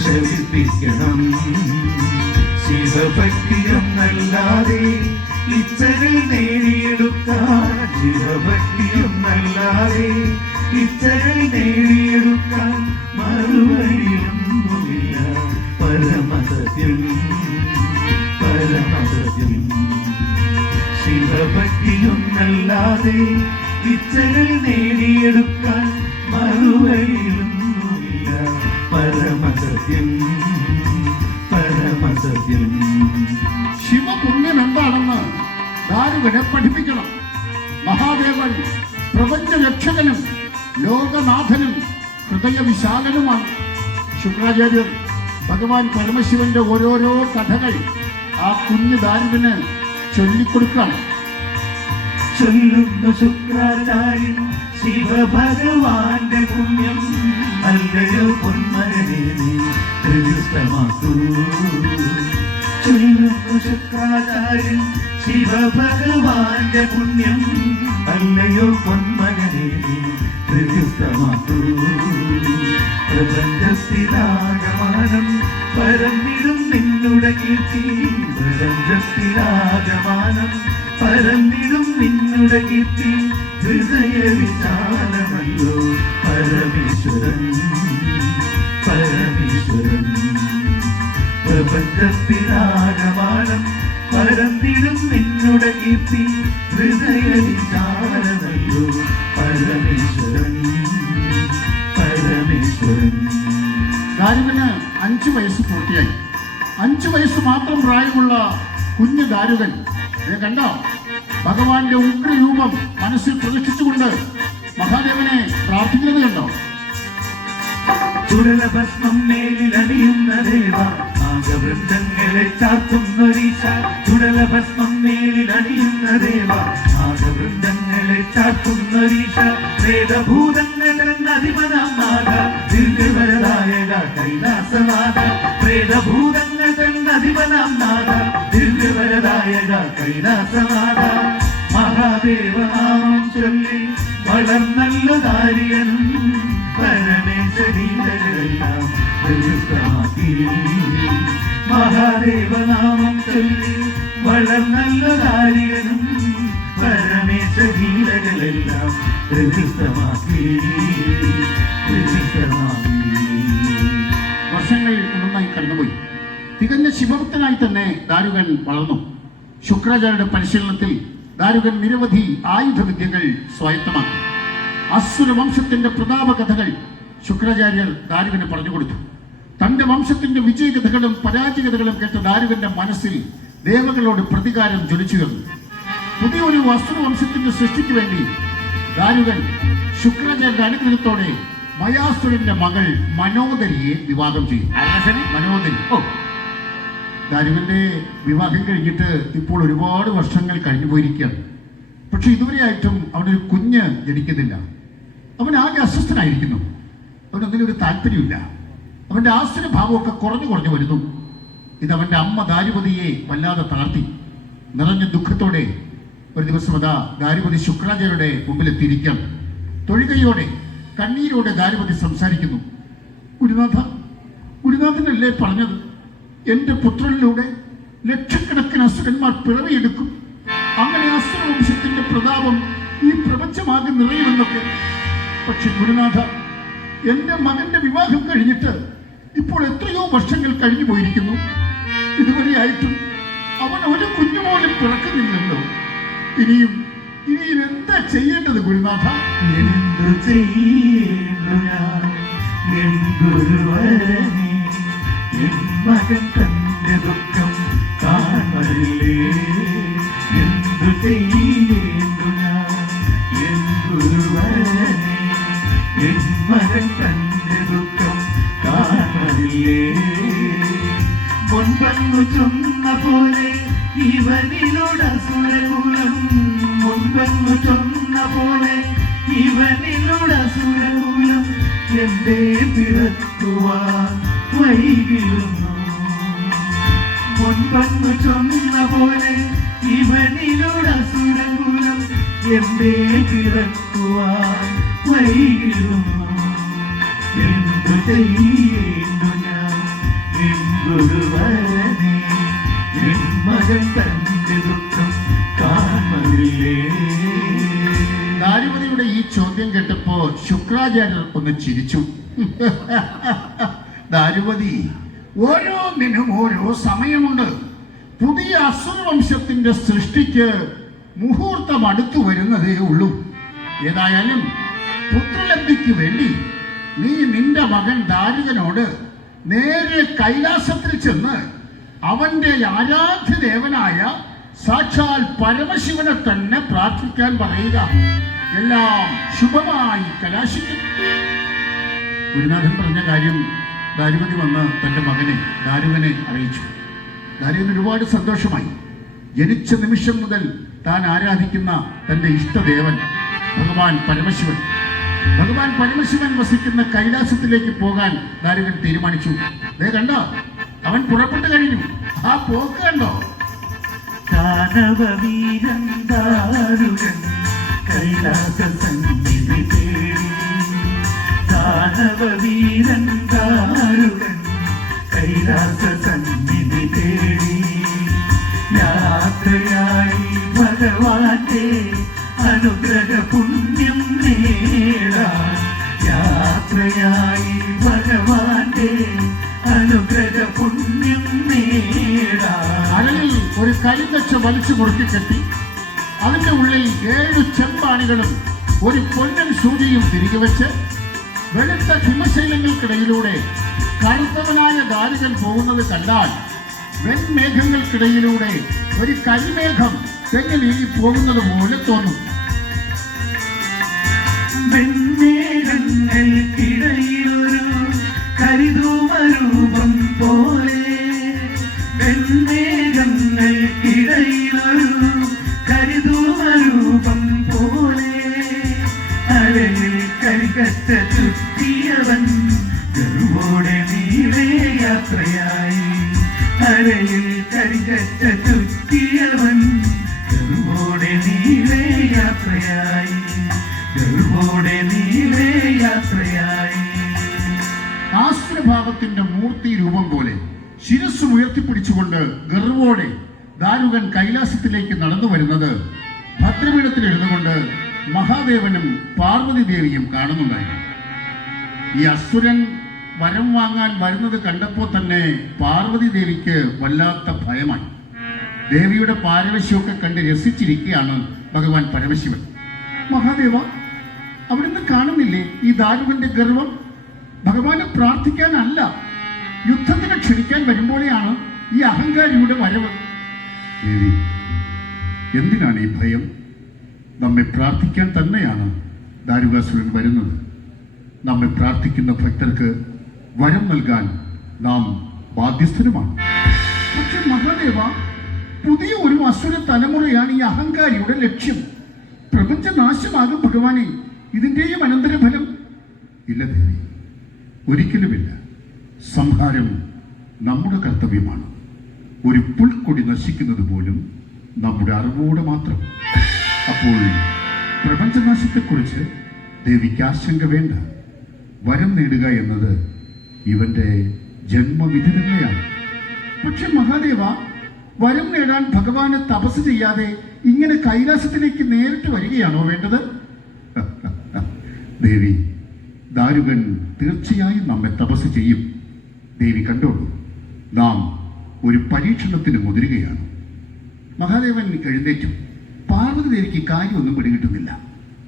ശ്രവിപ്പിക്കണം. ശിവഭക്തിയൊന്നല്ലാതെ ഇച്ഛകൾ നേടിയെടുക്കാൻ, ശിവഭക്തിയൊന്നല്ലാതെ ഇച്ഛകൾ നേടിയെടുക്കാൻ മറുവഴിയൊന്നുമില്ല. പരമസത്യം പരമസത്യം. ശിവഭക്തിയൊന്നല്ലാതെ ഇച്ഛകൾ നേടിയെടുക്കാൻ മറുവഴിയൊന്നുമില്ല. പരമസത്യം പരമസത്യം. ശിവപുണ്യം എന്താണെന്ന് ദാരുകനെ പഠിപ്പിക്കണം. മഹാദേവൻ പ്രപഞ്ചരക്ഷകനും ലോകനാഥനും ഹൃദയവിശാലനുമാണ്. ശുക്രാചാര്യർ ഭഗവാൻ പരമശിവന്റെ ഓരോരോ കഥകൾ ആ കുഞ്ഞു ദാരുകന് ചൊല്ലിക്കൊടുക്കുകയാണ്. ചൊല്ലുന്നു ശുക്രാചാര്യൻ ശിവഭഗവാന്റെ പുണ്യം, അല്ലയോ പൊന്മകനെ നീ ഹൃദിസ്ഥമാക്കൂ. ചൊല്ലുന്നു ശുക്രാചാര്യൻ ശിവഭഗവാന്റെ പുണ്യം, അല്ലയോ പൊന്മകനെ നീ ഹൃദിസ്ഥമാക്കൂ. പ്രപഞ്ചത്തിലാകമാനം പരന്നിടും നിന്നുടെ കീർത്തി, പ്രപഞ്ചത്തിലാകമാനം പരന്നിടും നിന്നുടെ കീർത്തി. ഹൃദയ വിശാലമല്ലോ പരമേശ്വരൻ പരമേശ്വരൻ. പ്രപഞ്ചത്തിലാകമാനം പരന്നിടും നിന്നുടെ കീർത്തി. ഹൃദയ വിശാലമല്ലോ പരമേശ്വരൻ പരമേശ്വരൻ. ദാരുകന് 5 വയസ്സ് പൂർത്തിയായി. 5 വയസ്സ് മാത്രം പ്രായമുള്ള കുഞ്ഞു ദാരുകൻ കണ്ടോ, ഭഗവാന്റെ ഉഗ്രരൂപം മനസ്സിൽ പ്രദർശിച്ചുകൊണ്ട് മഹാദേവനെ പ്രാർത്ഥിക്കുന്നത് കണ്ടോ. ചുടലഭസ്മം മേലിലണിയുന്ന ദേവ, നാഗവൃന്ദങ്ങളെ ചാർത്തുന്നൊരീശ. ചുടലഭസ്മം മേലിലണിയുന്ന ദേവ, നാഗവൃന്ദങ്ങളെ ചാർത്തുന്നൊരീശ. വേദഭൂതങ്ങളധിപനാം നാഥ, ദിവ്യവരദായക കൈലാസനാഥ. വേദഭൂതങ്ങളധിപനാം നാഥ, ദിവ്യവരദായക കൈലാസനാഥ. മഹാദേവനാമം ചൊല്ലി വളർന്നല്ല ദാരികനും പരമേശ്വരീകളെല്ലാം ഹൃദിസ്ഥമാക്കി. മഹാദേവനാമം ചൊല്ലി വളർന്നല്ല ദാരികനും പരമേശ്വരീകളെല്ലാം ഹൃദിസ്ഥമാക്കി ഹൃദിസ്ഥമാക്കി. വർഷങ്ങൾ നന്നായി കടന്നുപോയി. തികഞ്ഞ ശിവഭക്തനായി തന്നെ ദാരുകൻ വളർന്നു. ശുക്രാചാര്യരുടെ പരിശീലനത്തിൽ ദാരുകൻ നിരവധി ആയുധവിദ്യകൾ സ്വായത്തമാക്കി. അസുര വംശത്തിന്റെ പ്രതാപകഥകൾ ശുക്രാചാര്യർ ദാരുകന് പറഞ്ഞുകൊടുത്തു. തന്റെ വംശത്തിന്റെ വിജയകഥകളും പരാജയകഥകളും കേട്ട ദാരുകന്റെ മനസ്സിൽ ദേവകളോട് പ്രതികാരം ജ്വലിച്ചുയർന്നു. പുതിയൊരു അസുര വംശത്തിന്റെ സൃഷ്ടിക്ക് വേണ്ടി ദാരുകൻ ശുക്രാചാര്യന്റെ അനുഗ്രഹത്തോടെ മയാസുരന്റെ മകൾ മനോദരിയെ വിവാഹം ചെയ്തു. മനോദരി. ദാരുകന്റെ വിവാഹം കഴിഞ്ഞിട്ട് ഇപ്പോൾ ഒരുപാട് വർഷങ്ങൾ കഴിഞ്ഞു പോയിരിക്കുകയാണ്. പക്ഷെ ഇതുവരെയായിട്ടും അവനൊരു കുഞ്ഞ് ജനിക്കുന്നില്ല. അവൻ ആകെ അസ്വസ്ഥനായിരിക്കുന്നു. അവനൊന്നിനൊരു താല്പര്യമില്ല. അവന്റെ ആസുരഭാവമൊക്കെ കുറഞ്ഞു വരുന്നു. ഇതവന്റെ അമ്മ ദാരുപതിയെ വല്ലാതെ തളർത്തി. നിറഞ്ഞ ദുഃഖത്തോടെ ഒരു ദിവസം അതാ ദാരുപതി ശുക്രാചാര്യരുടെ മുമ്പിലെത്തിയിരിക്കാം. തൊഴുകയോടെ കണ്ണീരോടെ ദാരുപതി സംസാരിക്കുന്നു. ഗുരുനാഥനല്ലേ പറഞ്ഞത്, എന്റെ പുത്രനിലൂടെ ലക്ഷക്കണക്കിന് അസുരന്മാർ പിറവിയെടുക്കും, അങ്ങനെ അസുരവംശത്തിന്റെ പ്രതാപം ഈ പ്രപഞ്ചമാകെ നിറയുമെന്നൊക്കെ. പക്ഷെ ഗുരുനാഥ, എന്റെ മകന്റെ വിവാഹം കഴിഞ്ഞിട്ട് ഇപ്പോൾ എത്രയോ വർഷങ്ങൾ കഴിഞ്ഞു പോയിരിക്കുന്നു. ഇതുവരെയായിട്ടും അവൻ ഒരു കുഞ്ഞുപോലും പിറക്കുന്നില്ലല്ലോ. ഇനിയും എന്താ ചെയ്യേണ്ടത് ഗുരുനാഥ? എന്തു ചെയ്യേണ്ടു ഞാൻ ഗുരുവരനെ, എൻ മകൻ തന്റെ ദുഃഖം കാണല്ലേ. എന്തു ചെയ്യേണ്ടു ഞാൻ ഗുരുവരനെ, എൻ മകൻ തന്റെ ദുഃഖം കാണല്ലേ. മുൻപന്നു ചൊന്ന പോലെ ഇവനിലൂടെ അസുരകുലം, മുൻപന്നു ചൊന്ന പോലെ ഇവനിലൂടെ അസുരകുലം എന്റെ പിറക്കുവാൻ വൈകിടുന്നു. മുൻപന്നു ചൊന്ന പോലെ ഇവനിലൂടെ അസുരകുലം എന്റെ പിറക്കുവാൻ വൈകിടുന്നു. എന്തു ചെയ്യേണ്ടു ഞാൻ ശുക്രാചാര്യർ ഒന്ന് ചിരിച്ചു. ദാരുവതി, ഓരോന്നിനും ഓരോ സമയമുണ്ട്. പുതിയ അസുരവംശത്തിന്റെ സൃഷ്ടിക്ക് മുഹൂർത്തം അടുത്തു വരുന്നതേ ഉള്ളൂ. ഏതായാലും പുത്രലബ്ധിക്ക് വേണ്ടി നീ നിന്റെ മകൻ ദാരുകനോട് നേരെ കൈലാസത്തിൽ ചെന്ന് അവന്റെ ആരാധ്യദേവനായ സാക്ഷാൽ പരമശിവനെ തന്നെ പ്രാർത്ഥിക്കാൻ പറയുക. എല്ലാം ശുഭമായി കലാശിക്കും. ഗുരുനാഥൻ പറഞ്ഞ കാര്യം ദാരുവതി വന്ന് തന്റെ മകനെ ദാരുകനെ അറിയിച്ചു. ദാരുവിന് ഒരുപാട് സന്തോഷമായി. ജനിച്ച നിമിഷം മുതൽ താൻ ആരാധിക്കുന്ന തന്റെ ഇഷ്ടദേവൻ ഭഗവാൻ പരമശിവൻ വസിക്കുന്ന കൈലാസത്തിലേക്ക് പോകാൻ ദാരുകൻ തീരുമാനിച്ചു. കണ്ടോ, അവൻ പുറപ്പെട്ടു കഴിഞ്ഞു. ആ പോക്ക് കണ്ടോ? ദാനവവീരൻ ദാരുകൻ കൈലാസ സന്നിധി തേടി. ദാനവവീരൻ ദാരുകൻ കൈലാസ സന്നിധി തേടി. യാത്രയായി ഭഗവാന്റെ അനുഗ്രഹ പുണ്യം നേടാൻ. യാത്രയായി ഭഗവാന്റെ അനുഗ്രഹ പുണ്യം നേടാൻ. അരളിൽ ഒരു കരിങ്കച്ച വലിച്ചു മുറുക്കി കെട്ടി അതിന്റെ ഉള്ളിൽ 7 ചെമ്പാണികളും ഒരു പൊന്നൻ സൂചിയും തിരികെ വെച്ച് വെളുത്ത ഹിമശൈലങ്ങൾക്കിടയിലൂടെ കറുത്തവനായ ദാരുകൻ പോകുന്നത് കണ്ടാൽ വെൺമേഘങ്ങൾക്കിടയിലൂടെ ഒരു കരിമേഘം തെങ്ങി നീങ്ങി പോകുന്നത് പോലെ തോന്നും. വെൺമേഘങ്ങൾക്കിടയിലൊരു കരിധൂമരൂപം പോലെ. വെൺമേഘങ്ങൾക്കിടയിലൊരു കരിധൂമരൂപം പോലെ. അരയിൽ കരികറ്റ ചുറ്റിയവൻ ഗർവോടെ നീളെ യാത്രയായി. അരയിൽ കരികറ്റ ചുറ്റിയവൻ ഗർവോടെ നീളെ യാത്രയായി. ഗർവോടെ നീളെ യാത്രയായി. ആശ്രഭാവത്തിന്റെ മൂർത്തി രൂപം പോലെ ശിരസ് ഉയർത്തിപ്പിടിച്ചുകൊണ്ട് ഗർവോടെ ദാരുകൻ കൈലാസത്തിലേക്ക് നടന്നു വരുന്നത് ഭദ്രപീഠത്തിൽ ഇരുന്നുകൊണ്ട് മഹാദേവനും പാർവതി ദേവിയും കാണുന്നുണ്ടായിരുന്നു. ഈ അസുരൻ വരം വാങ്ങാൻ വരുന്നത് കണ്ടപ്പോൾ തന്നെ പാർവതി ദേവിക്ക് വല്ലാത്ത ഭയമായി. ദേവിയുടെ പാരവശ്യമൊക്കെ കണ്ട് രസിച്ചിരിക്കുകയാണ് ഭഗവാൻ പരമശിവൻ. മഹാദേവ, അവിടുന്ന് കാണുന്നില്ലേ ഈ ദാരുകന്റെ ഗർവം? ഭഗവാനെ പ്രാർത്ഥിക്കാനല്ല, യുദ്ധത്തിന് ക്ഷണിക്കാൻ വരുമ്പോഴെയാണ് ഈ അഹങ്കാരിയുടെ വരവ്. ദേവി, എന്തിനാണ് ഈ ഭയം? നമ്മെ പ്രാർത്ഥിക്കാൻ തന്നെയാണ് ദാരുകാസുരൻ വരുന്നത്. നമ്മെ പ്രാർത്ഥിക്കുന്ന ഭക്തർക്ക് വരം നൽകാൻ നാം ബാധ്യസ്ഥനുമാണ്. പക്ഷെ മഹാദേവ, പുതിയ ഒരു അസുര തലമുറയാണ് ഈ അഹങ്കാരിയുടെ ലക്ഷ്യം. പ്രപഞ്ചനാശമാകും ഭഗവാനെ. ഇതിൻ്റെയും അനന്തരഫലം? ഇല്ല ദേവി, ഒരിക്കലുമില്ല. സംഹാരം നമ്മുടെ കർത്തവ്യമാണ്. ഒരു പുൽക്കൊടി നശിക്കുന്നത് പോലും നമ്മുടെ അറിവോടെ മാത്രം. അപ്പോൾ പ്രപഞ്ചനാശത്തെക്കുറിച്ച് ദേവിക്ക് ആശങ്ക വേണ്ട. വരം നേടുക എന്നത് ഇവന്റെ ജന്മവിധി തന്നെയാണ്. പക്ഷെ മഹാദേവ, വരം നേടാൻ ഭഗവാനെ തപസ് ചെയ്യാതെ ഇങ്ങനെ കൈലാസത്തിലേക്ക് നേരിട്ട് വരികയാണോ വേണ്ടത്? ദേവി, ദാരുകൻ തീർച്ചയായും നമ്മെ തപസ് ചെയ്യും. ദേവി കണ്ടോളൂ, നാം ഒരു പരീക്ഷണത്തിന് മുതിരുകയാണ്. മഹാദേവൻ എഴുന്നേറ്റു. പാർവതി ദേവിക്ക് കാര്യമൊന്നും പിടികിട്ടുന്നില്ല.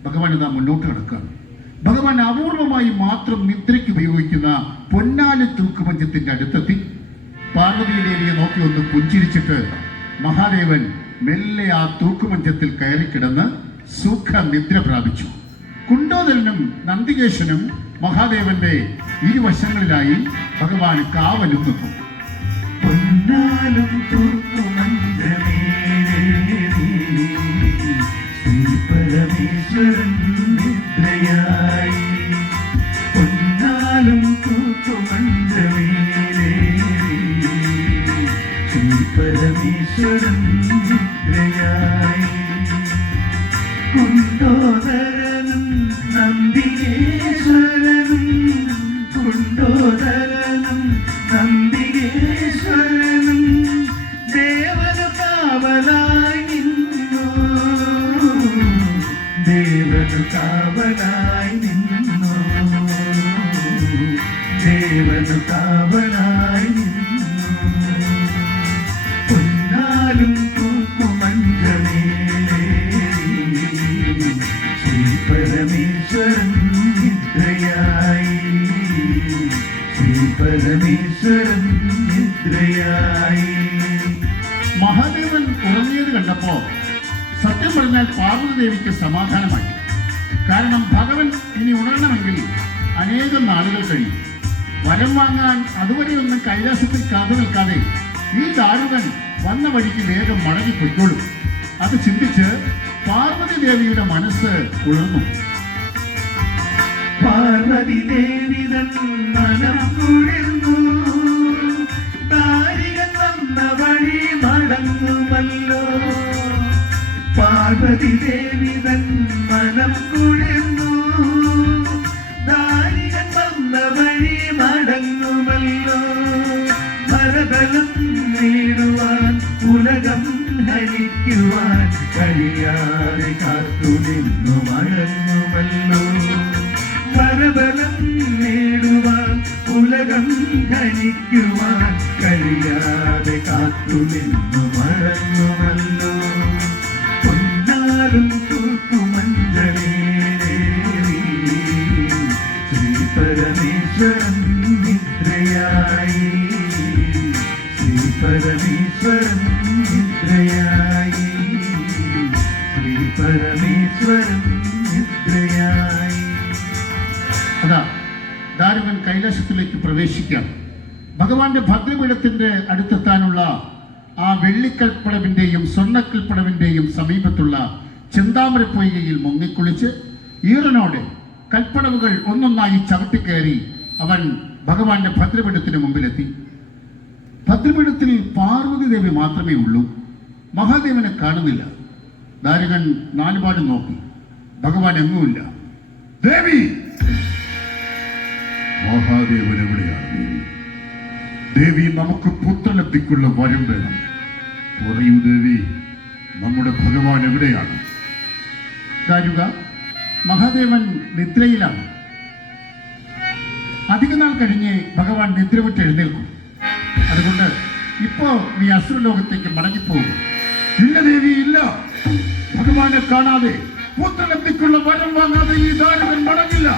ഭഗവാൻ ഇതാ മുന്നോട്ട് കിടക്കുകയാണ്. ഭഗവാൻ അപൂർവമായി മാത്രം നിദ്രയ്ക്ക് ഉപയോഗിക്കുന്ന പൊന്നാല് തൂക്കുമഞ്ചത്തിന്റെ അടുത്തെത്തി. പാർവതി ദേവിയെ നോക്കി ഒന്ന് പുഞ്ചിരിച്ചിട്ട് മഹാദേവൻ മെല്ലെ ആ തൂക്കുമഞ്ചത്തിൽ കയറിക്കിടന്ന് സുഖ നിദ്ര പ്രാപിച്ചു. കുണ്ടോദരനും നന്ദികേശനും മഹാദേവന്റെ ഇരുവശങ്ങളിലായി ഭഗവാൻ കാവലും നിന്നു. പൊന്നാലും പരമേശ്വരൻ നിദ്രയായി. പൊന്നാലും തൂക്കുമഞ്ചമേലേ പരമേശ്വരൻ നിദ്രയായി. കുണ്ടോദരനും നന്ദികേശ്വരനും കുണ്ടോദരനും നന്ദികേശ്വരനും ദേവനു കാവലായി നിന്നു. ദേവനു കാവലായി നിന്നു. ദേവനു കാവലായി നിന്നു. പൊന്നാലും തൂക്കുമഞ്ചലേറി ശ്രീ പരമേശ്വരൻ നിദ്രയായി. ശ്രീ പരമേശ്വരൻ നിദ്രയായി. മഹാദേവൻ ഉറങ്ങിയത് കണ്ടപ്പോ സത്യം പറഞ്ഞാൽ പാർവതീദേവിക്ക് സമാധാനമായി. കാരണം ഭഗവൻ ഇനി ഉണരണമെങ്കിൽ അനേകം നാളുകൾ കഴിയും. വരം വാങ്ങാൻ അതുവരെയൊന്നും കൈലാസത്തിൽ കാത്തു നിൽക്കാതെ ഈ ദാരുകൻ വന്ന വഴിക്ക് വേഗം മടങ്ങി പൊയ്ക്കോളും. അത് ചിന്തിച്ച് പാർവതി ദേവിയുടെ മനസ്സ് കുളിർന്നു. പാർവതി ദേവി തൻ മനം കുളിർന്നു. ദാരികൻ വന്ന വഴി മടങ്ങുമല്ലോ. പാർവതി ദേവി തൻ മനം കുളിർന്നു. ദാരികൻ വന്ന വഴി മടങ്ങുമല്ലോ. മരതലം നേടുവാൻ ഉലകം ഹരിക്കുവാൻ കഴിയാതെ കാത്തുനിന്നു മടങ്ങുമല്ലോ. പരബലം നേടുവാൻ ഉലകം ധരിക്കുവാൻ കഴിയാതെ കാത്തുനിന്നു മടങ്ങുമല്ലോ. പൊന്നാലും തൂക്കുമഞ്ചലേറി ശ്രീ പരമേശ്വരൻ നിദ്രയായി. ശ്രീ പരമേശ്വരൻ നിദ്രയായി. ശ്രീ പരമേശ്വരൻ നിദ്രയായി. അതാ ദാരുകൻ കൈലാസത്തിലേക്ക് പ്രവേശിക്കാം. ഭഗവാന്റെ ഭദ്രപീഠത്തിന്റെ അടുത്തെത്താനുള്ള ആ വെള്ളിക്കൽപ്പടവിന്റെയും സ്വർണ്ണക്കൽപ്പടവിന്റെയും സമീപത്തുള്ള ചെന്താമരപ്പൊയ്കയിൽ മുങ്ങിക്കുളിച്ച് ഈറനോടെ കൽപ്പടവുകൾ ഒന്നൊന്നായി ചവിട്ടിക്കയറി അവൻ ഭഗവാന്റെ ഭദ്രപീഠത്തിന് മുമ്പിലെത്തി. ഭദ്രപീഠത്തിൽ പാർവതി ദേവി മാത്രമേ ഉള്ളൂ. മഹാദേവനെ കാണുന്നില്ല. ദാരുകൻ നാലുപാട് നോക്കി. ഭഗവാൻ എങ്ങുമില്ല. ദേവി! മഹാദേവൻ എവിടെയാണ് ദേവി? ദേവി, നമുക്ക് പുത്രലബ്ധിക്കുള്ള വരം വേണം. പറയൂ ദേവി, നമ്മുടെ ഭഗവാൻ എവിടെയാണ്? ദാരുക, മഹാദേവൻ നിദ്രയിലാണ്. അധിക നാൾ കഴിഞ്ഞ് ഭഗവാൻ നിദ്ര വിട്ട് എഴുന്നേൽക്കും. അതുകൊണ്ട് ഇപ്പോ നീ അസുരലോകത്തേക്ക് മടങ്ങിപ്പോകും. ഇല്ല ദേവി, ഇല്ല. ഭഗവാനെ കാണാതെ പുത്രലബ്ധിക്കുള്ള വരം വാങ്ങാതെ ഈ ദാരുകൻ മടങ്ങില്ല.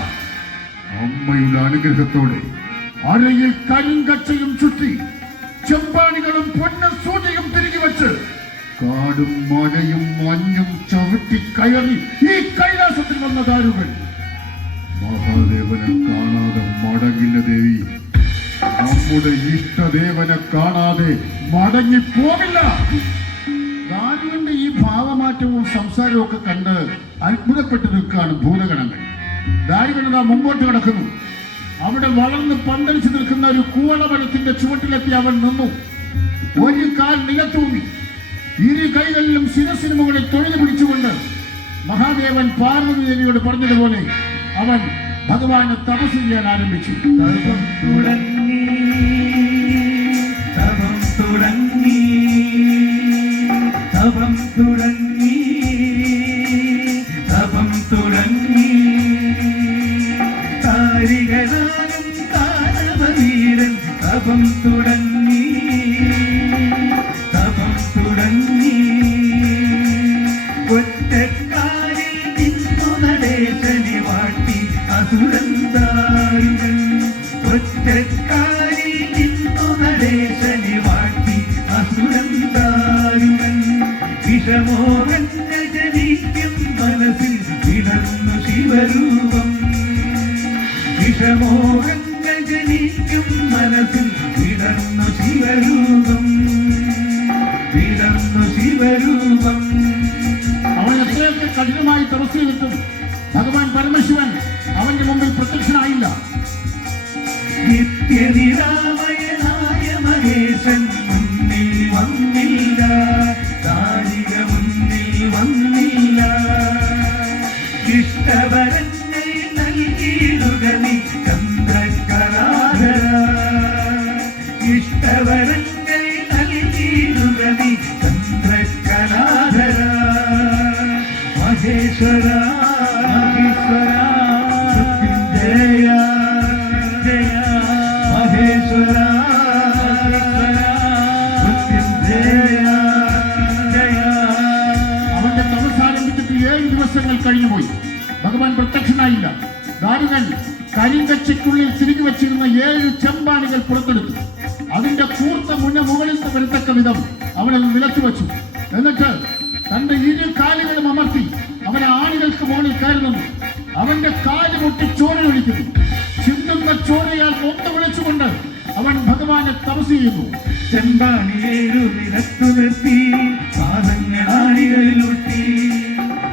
അമ്മയുടെ അനുഗ്രഹത്തോടെ അരയിൽ കരിങ്കച്ചയും ചുറ്റി ചെമ്പാണികളും പൊന്ന സൂചിയും തിരികെ വെച്ച് കാടും മലയും മഞ്ഞും ചവിട്ടി കയറി ഈ കൈലാസത്തിൽ വന്ന ദാരുകൻ മഹാദേവനെ കാണാതെ മടങ്ങില്ല ദേവി. നമ്മുടെ ഇഷ്ടദേവനെ കാണാതെ മടങ്ങി പോകില്ല. ദാരുകന്റെ ഈ ഭാവമാറ്റവും സംസാരവും ഒക്കെ കണ്ട് അത്ഭുതപ്പെട്ടു നിൽക്കുകയാണ് ഭൂതഗണങ്ങൾ. ദാരുകൻ മുമ്പോട്ട് കിടക്കുന്നു. അവിടെ വളർന്ന് പന്തലിച്ചു നിൽക്കുന്ന ഒരു കൂവളമരത്തിന്റെ ചുവട്ടിലെത്തി അവൻ നിന്നു. ഒരു കാൽ നിലത്തൂന്നി ഇരു കൈകളിലും ശിരസിന് മുകളിൽ തൊഴുതു പിടിച്ചുകൊണ്ട് മഹാദേവൻ പാർവതി ദേവിയോട് പറഞ്ഞതുപോലെ അവൻ ഭഗവാനെ തപസ് ചെയ്യാൻ ആരംഭിച്ചു. തപം തുടങ്ങി, തപം തുടങ്ങി, തപം തുടങ്ങി, തപം തുടങ്ങി. താരികനാകും താരവീരൻ തപം തുടങ്ങി, തപം തുടങ്ങി. ഒറ്റക്കാലിൽ നിന്നു നടേശനെ വാട്ടി അസുരൻ ദാരുകൻ. ഒറ്റക്കാലിൽ നിന്നു നടേശനെ വാട്ടി അസുരൻ ദാരുകൻ. വിഷമോഹങ്ങൾ ജനിക്കും മനസ്സിൽ വിടർന്നു ശിവരൂപം. വിഷമോഹങ്ങൾ ജനിക്കും മനസ്സിൽ വിടർന്നു ശിവരൂപം. വിടർന്നു ശിവരൂപം. അവൻ എത്രയൊക്കെ കഠിനമായി തപസ് ചെയ്തിട്ടും ഭഗവാൻ പരമശിവൻ അവന്റെ മുമ്പിൽ പ്രത്യക്ഷനായില്ല. നിത്യനിരാമയനായ മഹേശൻ മുന്നിൽ വന്നില്ല. താരിക മുന്നിൽ വന്നില്ല. ഇഷ്ടവരങ്ങൾ നൽകിയിടുക നീ ചന്ദ്രകലാധര. ഇഷ്ടവരങ്ങൾ നൽകിയിടുക നീ ചന്ദ്രകലാധര. മഹേശ്വര, മഹേശ്വര, ജയ ജയ മഹേശ്വര. അവന്റെ തപസ്സാരംഭിച്ചിട്ട് 7 ദിവസങ്ങൾ കഴിഞ്ഞുപോയി. ഭഗവാൻ പ്രത്യക്ഷനായില്ല. ദാരുകൻ കരിങ്കച്ചയ്ക്കുള്ളിൽ തിരികെ വെച്ചിരുന്ന 7 ചെമ്പാണികൾ പുറത്തെടുത്തു. അതിന്റെ കൂർത്ത മുകളിൽ വരത്തക്ക വിധം അവനത് നിലത്ത് വെച്ചു. എന്നിട്ട് തന്റെ 2 കാലുകളും അമർത്തി അവൻ ആണികൾക്ക് മുകളിൽ കയറി നിന്നു. അവന്റെ കാല് മുട്ടി ചോരയൊലിക്കുന്നു. ചിന്തുന്ന ചോരയാൽ മൊത്തം വിളിച്ചുകൊണ്ട് അവൻ ഭഗവാനെ തപസ് ചെയ്യുന്നു. ചെമ്പാണിയേഴു നിലത്തു നിർത്തി പാദങ്ങളാണികളിലൂട്ടി.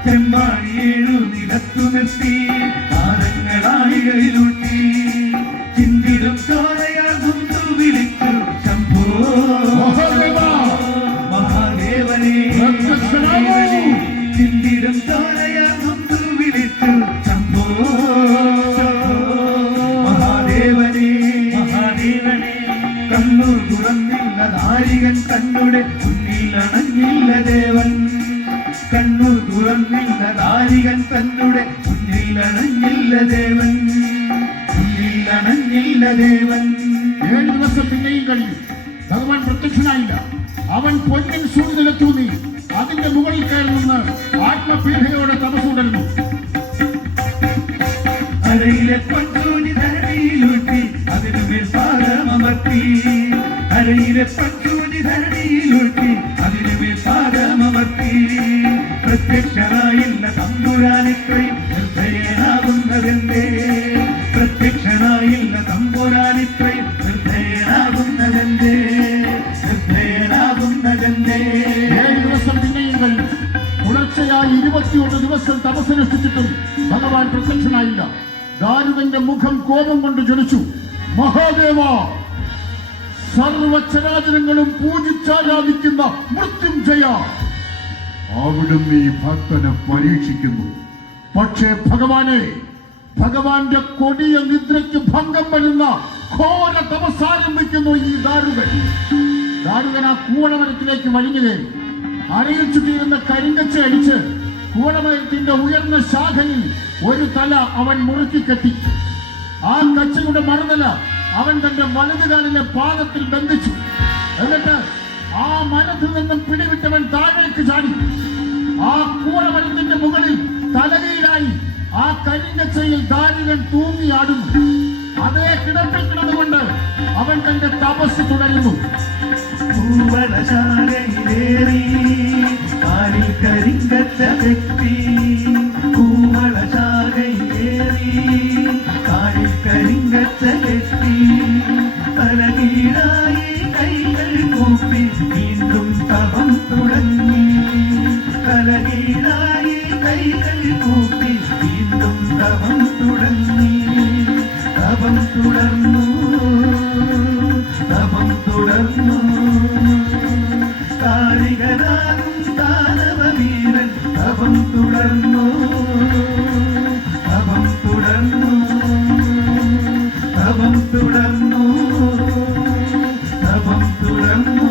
ചെമ്പാണിയേഴു നിലത്തു നിർത്തി പാദങ്ങളാണികളിലൂട്ടി. ചിന്തിടും ചോരയാൽ മുന്തു വിളിച്ചു ശംഭോ മഹാദേവനെ. ചിന്തിടും ചോരയാൽ മുന്തു വിളിച്ചു ശംഭോ മഹാദേവനെ. കണ്ണൂർ തുറന്നില്ല നാരികൻ കണ്ണുടെ മുന്നിൽ അണഞ്ഞില്ല ദേവൻ. കണ്ണൂർ തുറന്നില്ല നാരികൻ കണ്ണുടെ മുന്നിൽ അണഞ്ഞില്ല ദേവൻ. മുന്നിൽ അണഞ്ഞില്ല ദേവൻ. 7 ദിവസം പിന്നെയും കഴിഞ്ഞു. ഭഗവാൻ പ്രത്യക്ഷനായില്ല. അവൻ പൊന്നിൻ സൂര്യ നിലത്തൂന്നി അതിന്റെ മുകളിൽ കയറി നിന്ന് ആത്മപീഠയോടെ തപസ് തുടരുന്നു. അരയിലെ പൊൻസൂനി ധരണിയിലൂട്ടി അതിനുമേൽ പാദമമർത്തി. അരയിലെ പൊൻസൂനി ധരണിയിലൂട്ടി അതിനുമേൽ പാദമമർത്തി. പ്രത്യക്ഷനായില്ല തമ്പുരാനിത്രയും നിർഭയനാകുന്നതെന്തേ. പ്രത്യക്ഷനായില്ല തമ്പുരാനിത്രയും നിർഭയനാകുന്നതെന്തേ. നിർഭയനാകുന്നതെന്തേ. 7 ദിവസം പിന്നെയും കഴിഞ്ഞു. തുടർച്ചയായി 21 ദിവസം തപസ്സനുഷ്ഠിച്ചിട്ടും ഭഗവാൻ പ്രത്യക്ഷനായില്ല. ദാരുകന്റെ മുഖം കോപം കൊണ്ട് ജ്വലിച്ചു. മഹാദേവ, സർവചരാചരങ്ങളും പൂജിച്ചാരാധിക്കുന്ന മൃത്യുഞ്ജയ, അവിടുന്ന് ഈ ഭക്തനെ പരീക്ഷിക്കുന്നു. പക്ഷേ ഭഗവാനെ, ഭഗവാന്റെ കൊടിയ നിദ്രയ്ക്ക് ഭംഗം വരുന്ന ഘോര തപസ്സാരംഭിക്കുന്നു ഈ ദാരുകൻ. ദാരുകൻ ആ കൂവളമരത്തിലേക്ക് വലിഞ്ഞു കയറി. അരയിൽ ചുറ്റിയിരുന്ന കരിങ്കച്ച അടിച്ച് കൂവളമരത്തിന്റെ ഉയർന്ന ശാഖയിൽ ഒരു തല അവൻ മുറുക്കിക്കെട്ടി. ആ കച്ചയുടെ മറുതല അവൻ തന്റെ വലതുകാലിലെ പാദത്തിൽ ബന്ധിച്ചു. എന്നിട്ട് ആ മരത്തിൽ നിന്നും പിടിവിട്ടവൻ താഴേക്ക് ചാടി. ആ കൂവളമരത്തിന്റെ മുകളിൽ തലകയിലായി ആ കരിങ്കച്ചയിൽ ദാരുകൻ തൂങ്ങിയാടുന്നു. അതേ കിടപ്പിൽ കിടന്നുകൊണ്ട് അവൻ തന്റെ തപസ് തുടരുന്നു. കൂവളശാലയിലേറി കാലിൽ കരിങ്കച്ച വ്യക്തി. കൂവളശാലയിലേറി കാലിൽ കരിങ്കച്ച വ്യക്തി. തലകീഴായി കൈകൾ കൂപ്പി വീണ്ടും തപം തുടങ്ങി. തലകീഴായി കൈകൾ കൂപ്പി വീണ്ടും തപം തുടങ്ങി. തപം തുടർന്നു. തപം തുടർന്നു. താരികനാകും ദാനവവീരൻ തപം തുടർന്നു. തപം തുടർന്നു. തപം തുടർന്നു. തപം തുടർന്നു.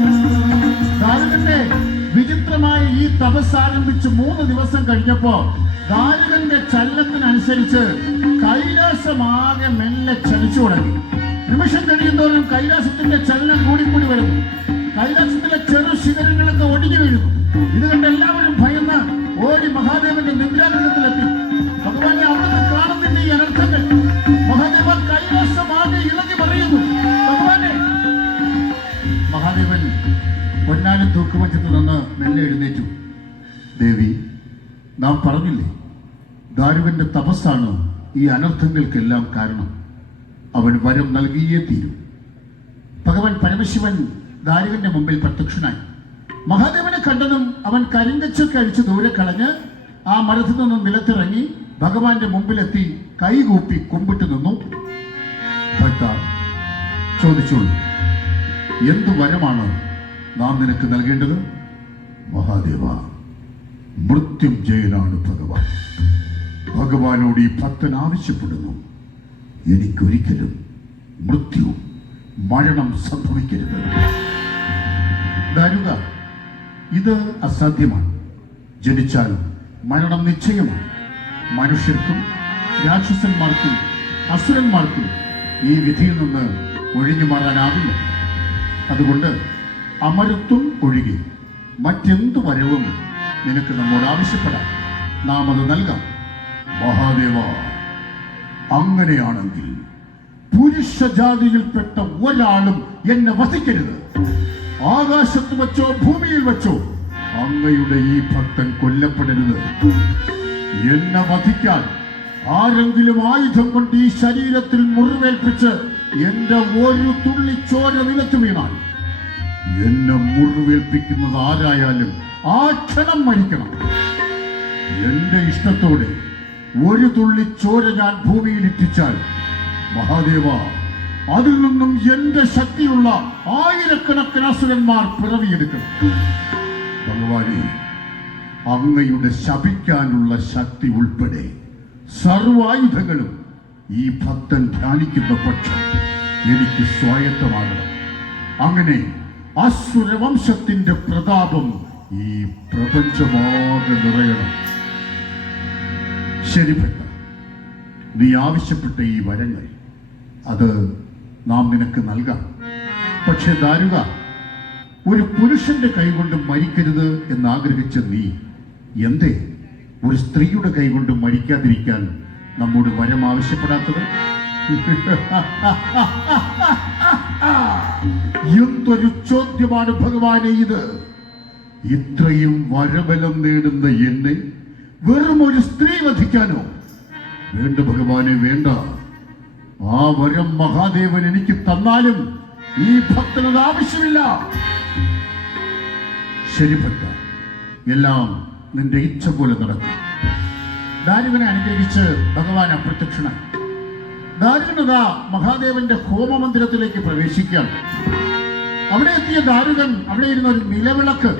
ദാരുകന്റെ വിചിത്രമായ ഈ തപസ് ആരംഭിച്ച് 3 ദിവസം കഴിഞ്ഞപ്പോ ദാരുകന്റെ ചലനത്തിനനുസരിച്ച് കൈലാസമാകെ മെല്ലെ ചലിച്ചു തുടങ്ങി. നിമിഷം കഴിയുന്തോറും കൈലാസത്തിന്റെ ചലനം കൂടിക്കൂടി വരുന്നു. കൈലാസത്തിലെ ചെറു ശിഖരങ്ങളൊക്കെ ഒടിഞ്ഞു വീഴുന്നു. ഇത് കണ്ട് എല്ലാവരും ഭയന്ന് ഓടി മഹാദേവന്റെ നിദ്രാനന്ദത്തിലെത്തി. ഭഗവാനെ അവിടുന്ന് കാണുന്നില്ല ഈ അനർത്ഥങ്ങൾ. മഹാദേവ, കൈലാസമാകെ ഇളകി പറയുന്നു. ഭഗവാനെ. മഹാദേവൻ പൊന്നാലും തൂക്കുമച്ചത്ത് നിന്ന് മെല്ലെ എഴുന്നേറ്റു. ദേവി, നാം പറഞ്ഞില്ലേ, ദാരുകന്റെ തപസ്സാണ് ഈ അനർത്ഥങ്ങൾക്കെല്ലാം കാരണം. അവൻ വരം നൽകിയേ തീരും. ഭഗവാൻ പരമശിവൻ ദാരുകന്റെ മുമ്പിൽ പ്രത്യക്ഷനായി. മഹാദേവനെ കണ്ടതും അവൻ കരിങ്കച്ചൊക്കെ അടിച്ച് ദൂരെ കളഞ്ഞ് ആ മരത്തിൽ നിന്നും നിലത്തിറങ്ങി ഭഗവാന്റെ മുമ്പിലെത്തി കൈകൂപ്പി കുമ്പിട്ട് നിന്നു. ഭക്ത, ചോദിച്ചോളൂ, എന്തു വരമാണ് നാം നിനക്ക് നൽകേണ്ടത്? മഹാദേവ, മൃത്യുഞ്ജയനാണ് ഭഗവാൻ. ഭഗവാനോട് ഈ ഭക്തൻ ആവശ്യപ്പെടുന്നു, എനിക്കൊരിക്കലും മൃത്യു, മരണം സംഭവിക്കരുത്. ദാരുക, ഇത് അസാധ്യമാണ്. ജനിച്ചാൽ മരണം നിശ്ചയമാണ്. മനുഷ്യർക്കും രാക്ഷസന്മാർക്കും അസുരന്മാർക്കും ഈ വിധിയിൽ നിന്ന് ഒഴിഞ്ഞു മാറാനാവില്ല. അതുകൊണ്ട് അമരത്വം ഒഴികെ മറ്റെന്തു വരവും നിനക്ക് നമ്മോട് ആവശ്യപ്പെടാം, നാം അത് നൽകാം. മഹാദേവ, അങ്ങനെയാണെങ്കിൽ പുരുഷജാതിയിൽപ്പെട്ട ഒരാളും എന്നെ വധിക്കരുത്. ആകാശത്ത് വെച്ചോ ഭൂമിയിൽ വെച്ചോ അങ്ങയുടെ ഈ ഭക്തൻ കൊല്ലപ്പെടരുത്. എന്നെ വധിക്കാൻ ആരെങ്കിലും ആയുധം കൊണ്ട് ഈ ശരീരത്തിൽ മുറിവേൽപ്പിച്ച് എന്റെ ഒരു തുള്ളി ചോര നിലത്ത് വീണാൽ എന്നെ മുറിവേൽപ്പിക്കുന്നത് ആരായാലും ആ ക്ഷണം മരിക്കണം. എന്റെ ഇഷ്ടത്തോടെ ഒരു തുള്ളി ചോര ഞാൻ ഭൂമിയിൽ ഇറ്റിച്ചാൽ മഹാദേവ, അതിൽ നിന്നും എന്റെ ശക്തിയുള്ള ആയിരക്കണക്കിന് അസുരന്മാർ പിറവിയെടുക്കണം. ഭഗവാനെ, അങ്ങയുടെ ശപിക്കാനുള്ള ശക്തി ഉൾപ്പെടെ സർവായുധങ്ങളും ഈ ഭക്തൻ ധ്യാനിക്കുന്ന പക്ഷം എനിക്ക് സ്വായത്തമാകണം. അങ്ങനെ അസുരവംശത്തിന്റെ പ്രതാപം ഈ പ്രപഞ്ചമാകെ നിറയണം. ശരി ഭക്ത, നീ ആവശ്യപ്പെട്ട ഈ വരങ്ങൾ അത് നാം നിനക്ക് നൽകാം. പക്ഷെ ദാരുക, ഒരു പുരുഷന്റെ കൈകൊണ്ട് മരിക്കരുത് എന്നാഗ്രഹിച്ച നീ എന്തേ ഒരു സ്ത്രീയുടെ കൈകൊണ്ട് മരിക്കാതിരിക്കാൻ നമ്മോട് വരം ആവശ്യപ്പെടാത്തത്? എന്തൊരു ചോദ്യമാണ് ഭഗവാനെ ഇത്! ഇത്രയും വരബലം നേടുന്ന എന്നെ വെറും ഒരു സ്ത്രീ വധിക്കാനോ? വേണ്ട ഭഗവാനെ, വേണ്ട. ആ വരം മഹാദേവൻ എനിക്ക് തന്നാലും ഈ ഭക്തനത് ആവശ്യമില്ല. ശരി ഭക്ത, എല്ലാം നിന്റെ ഇച്ഛ പോലെ നടക്കും. ദാരുകനെ അനുഗ്രഹിച്ച് ഭഗവാൻ അപ്രത്യക്ഷനായി. ദാരുകനത മഹാദേവന്റെ ഹോമമന്ദിരത്തിലേക്ക് പ്രവേശിക്കാൻ അവിടെ എത്തിയ ദാരുകൻ അവിടെ ഇരുന്ന ഒരു നിലവിളക്ക്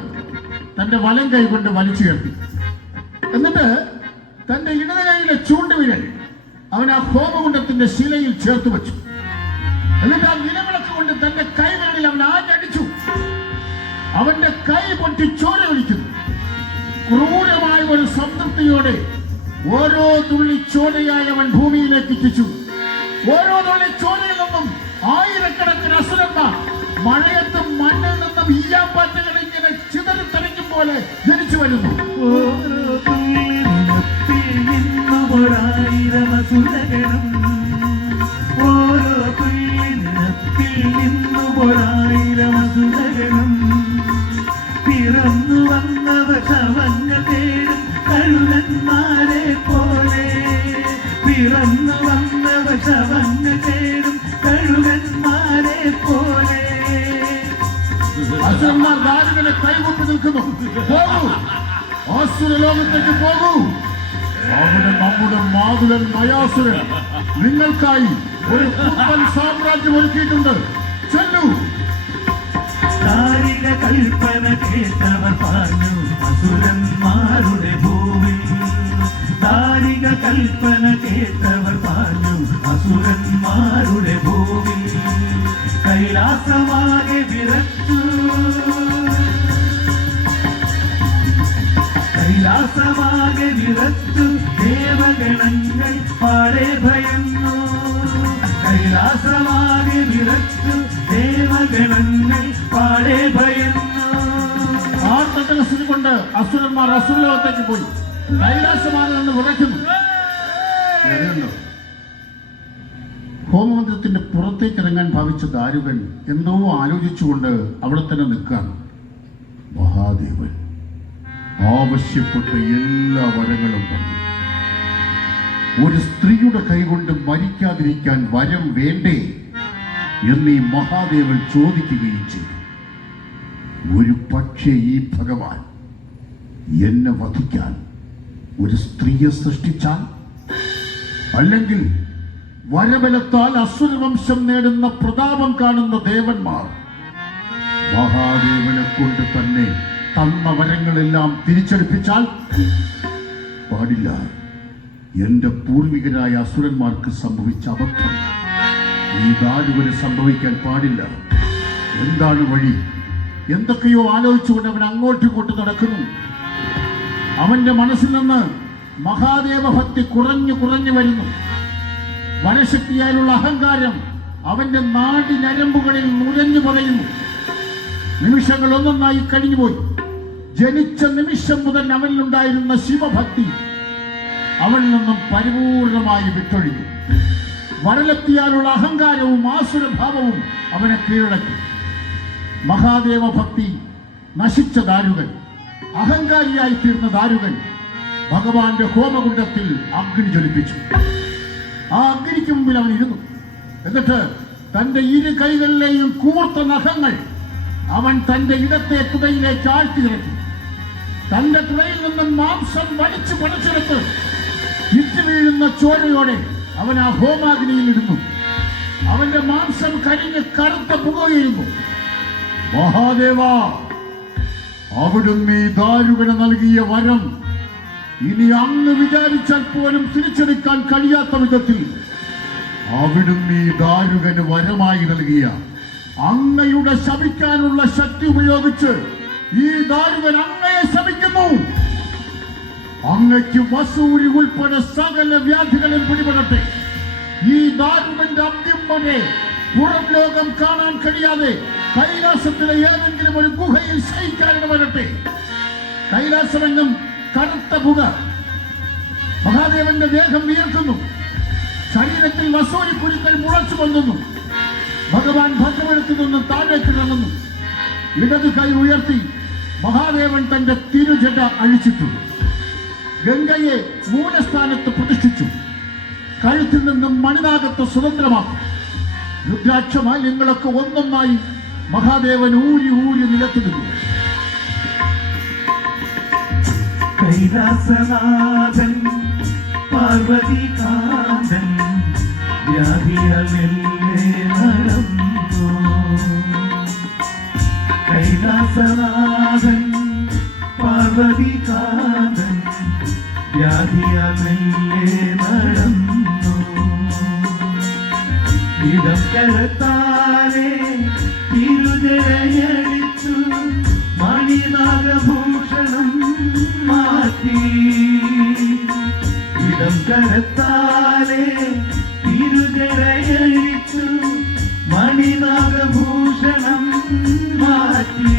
തന്റെ വലം കൈകൊണ്ട് വലിച്ചു കയറ്റി. എന്നിട്ട് തന്റെ ഇടത് കൈയിലെ ചൂണ്ടുവിരൽ അവൻ ആ ഹോമകുണ്ടത്തിന്റെ ശിലയിൽ ചേർത്ത് വെച്ചു. എന്നിട്ട് ആ നിലവിളക്ക് കൊണ്ട് തന്റെ കൈകളിൽ അവൻ ആഞ്ഞടിച്ചു. അവന്റെ കൈ പൊട്ടി ചോര ഒലിക്കുന്നു. ക്രൂരമായ ഒരു സംതൃപ്തിയോടെ ഓരോ തുള്ളി ചോരയായി അവൻ ഭൂമിയിലേക്ക് ഇറ്റിച്ചു. ഓരോ തുള്ളി ചോരയിൽ നിന്നും ആയിരക്കണക്കിന് അസുരന്മാർ മഴയത്തും മണ്ണിൽ നിന്നും ഈയാപ്പാറ്റകൾ ഇങ്ങനെ ചിതറിത്തെറിക്കും പോലെ ജനിച്ചു വരുന്നു. പിറന്നു വന്നവ ശവങ്ങൾ തേടും കഴുകന്മാരെ പോലെ, പിറന്നു വന്നവ ശവങ്ങൾ തേടും കഴുകന്മാരെ പോലെ. അസുരന്മാർ ദാരുകനെ കൈകൊണ്ടു നിൽക്കുന്നു. പോകൂ, ആസുര ലോകത്തേക്ക് പോകൂ. അവിടെ നമ്മുടെ മാതുലൻ മയാസുരൻ നിങ്ങൾക്കായി ഒരു പുത്തൻ സാമ്രാജ്യം ഒരുക്കിയിട്ടുണ്ട്. ചെല്ലൂ. ദാരിക കൽപ്പന കേട്ടവർ പറഞ്ഞു അസുരന്മാരുടെ ഭൂവിൽ. ദാരിക കൽപ്പന കേട്ടവർ പറഞ്ഞു അസുരന്മാരുടെ ഭൂവിൽ. കൈലാസമാകെ വിറച്ചു, കൈലാസമാകെ വിറച്ചു. ദേവഗണങ്ങൾ പാടെ ഭയന്നു. കൈലാസമാകെ വിറച്ചു. ദേവഗണങ്ങൾ പാടെ ഭയന്നു. ആർത്തട്ടഹസിനെ കൊണ്ട് അസുരന്മാർ അസുരലോകത്തേക്ക് പോയി കൈലാസമാകെ നിന്ന് വിറയ്ക്കുന്നു. ഹോമമന്ദിരത്തിന്റെ പുറത്തേക്ക് ഇറങ്ങാൻ ഭാവിച്ച ദാരുകൻ എന്തോ ആലോചിച്ചുകൊണ്ട് അവിടെ തന്നെ നിൽക്കുകയാണ്. മഹാദേവൻ ആവശ്യപ്പെട്ട എല്ലാ വരങ്ങളും വന്നു. ഒരു സ്ത്രീയുടെ കൈകൊണ്ട് മരിക്കാതിരിക്കാൻ വരം വേണ്ടേ എന്നീ മഹാദേവൻ ചോദിക്കുകയും ചെയ്തു. ഒരു പക്ഷേ ഈ ഭഗവാൻ എന്നെ വധിക്കാൻ ഒരു സ്ത്രീയെ സൃഷ്ടിച്ചാൽ, അല്ലെങ്കിൽ വരബലത്താൽ അസുരവംശം നേടുന്ന പ്രതാപം കാണുന്ന ദേവന്മാർ മഹാദേവനെ കൊണ്ട് തന്നെ തന്ന വരങ്ങളെല്ലാം തിരിച്ചെടുപ്പിച്ചാൽ പാടില്ല. എന്റെ പൂർവികരായ അസുരന്മാർക്ക് സംഭവിച്ച അബദ്ധം ഈ ദാരുകന് സംഭവിക്കാൻ പാടില്ല. എന്താണ് വഴി? എന്തൊക്കെയോ ആലോചിച്ചുകൊണ്ട് അവൻ അങ്ങോട്ടും ഇങ്ങോട്ടും നടക്കുന്നു. അവന്റെ മനസ്സിൽ നിന്ന് മഹാദേവ ഭക്തി കുറഞ്ഞു കുറഞ്ഞു വരുന്നു. വനശക്തിയാലുള്ള അഹങ്കാരം അവന്റെ നാടി ഞരമ്പുകളിൽ നുരഞ്ഞു പറയുന്നു. നിമിഷങ്ങൾ ഒന്നൊന്നായി കഴിഞ്ഞുപോയി. ജനിച്ച നിമിഷം മുതൽ അവനിലുണ്ടായിരുന്ന ശിവഭക്തി അവനിൽ നിന്നും പരിപൂർണമായി വിട്ടൊഴിഞ്ഞു. വരലെത്തിയാലുള്ള അഹങ്കാരവും ആസുരഭാവവും അവനെ കീഴടക്കി. മഹാദേവ ഭക്തി നശിച്ച ദാരുകൻ, അഹങ്കാരിയായി തീർന്ന ദാരുകൻ ഭഗവാന്റെ ഹോമകുണ്ഡത്തിൽ അഗ്നി ജ്വലിപ്പിച്ചു. ആ അഗ്നിക്ക് മുമ്പിൽ അവൻ ഇരുന്നു. എന്നിട്ട് തന്റെ ഇരു കൈകളിലെയും കൂർത്ത നഖങ്ങൾ അവൻ തന്റെ ഇടത്തെ തുടയിലേക്ക് ആഴ്ത്തി ഇറക്കി. തന്റെ തുടയിൽ നിന്നും മാംസം വലിച്ചു പടച്ചെടുത്ത് ഇറ്റ് വീഴുന്ന ചോരയോടെ അവൻ ആ ഹോമാഗ്നിയിൽ ഇടുന്നു. അവന്റെ മാംസം കരിഞ്ഞ് കറുത്ത പുകയുന്നു. മഹാദേവ, അവിടുന്ന് ഈ ദാരുകന് നൽകിയ വരം ഇനി അങ്ങ് വിചാരിച്ചാൽ പോലും തിരിച്ചെടുക്കാൻ കഴിയാത്ത വിധത്തിൽ അവിടുന്ന് ഈ ദാരുകന് വരമായി നൽകിയ അങ്ങയുടെ ശപിക്കാനുള്ള ശക്തി ഉപയോഗിച്ച് ഈ ദാരുകൻ അങ്ങയെ ശപിക്കുന്നു. അങ്ങയ്ക്ക് വസൂരി ഉൾപ്പെടെ സകല വ്യാധികളും പിടിപെടട്ടെ. ഈ ദാരുകന്റെ അന്ത്യം വരെ പുറം ലോകം കാണാൻ കഴിയാതെ കൈലാസത്തിലെ ഏതെങ്കിലും ഒരു ഗുഹയിൽ ശയിക്കാൻ വരട്ടെ. കൈലാസമെങ്ങും കറുത്ത പുക. മഹാദേവന്റെ ദേഹം വിയർക്കുന്നു. ശരീരത്തിൽ വസൂരി കുരുക്കൾ മുളച്ചു പൊന്തുന്നു. ഭഗവാൻ ഭദ്രമെടുത്തു നിന്നും താഴേക്ക് ഇറങ്ങുന്നു. ഇടത് കൈ ഉയർത്തി മഹാദേവൻ തന്റെ തിരുജട അഴിച്ചിട്ടു. ഗംഗയെ മൂലസ്ഥാനത്ത് പ്രതിഷ്ഠിച്ചു. കഴുത്തിൽ നിന്നും മണിനാഗത്തെ സ്വതന്ത്രമാക്കി. രുദ്രാക്ഷമാല്യങ്ങളൊക്കെ ഒന്നൊന്നായി മഹാദേവൻ ഊരി ഊരി നിലത്തു നിന്നു. കൈലാസനാഥൻ പാർവതികാന്തൻ വ്യാധിയമെല്ലേ നടന്നു. കൈലാസനാഥൻ പാർവതികാന്തൻ വ്യാധിയമെല്ലേ നടന്നു. ഇടം കരത്താലെ തിരുജയടിച്ചു മണിനാഗഭൂഷണം മാറ്റി. ഇടം കരത്താലെ തിരുജയടിച്ചു മണിനാഗഭൂഷണം മാറ്റി.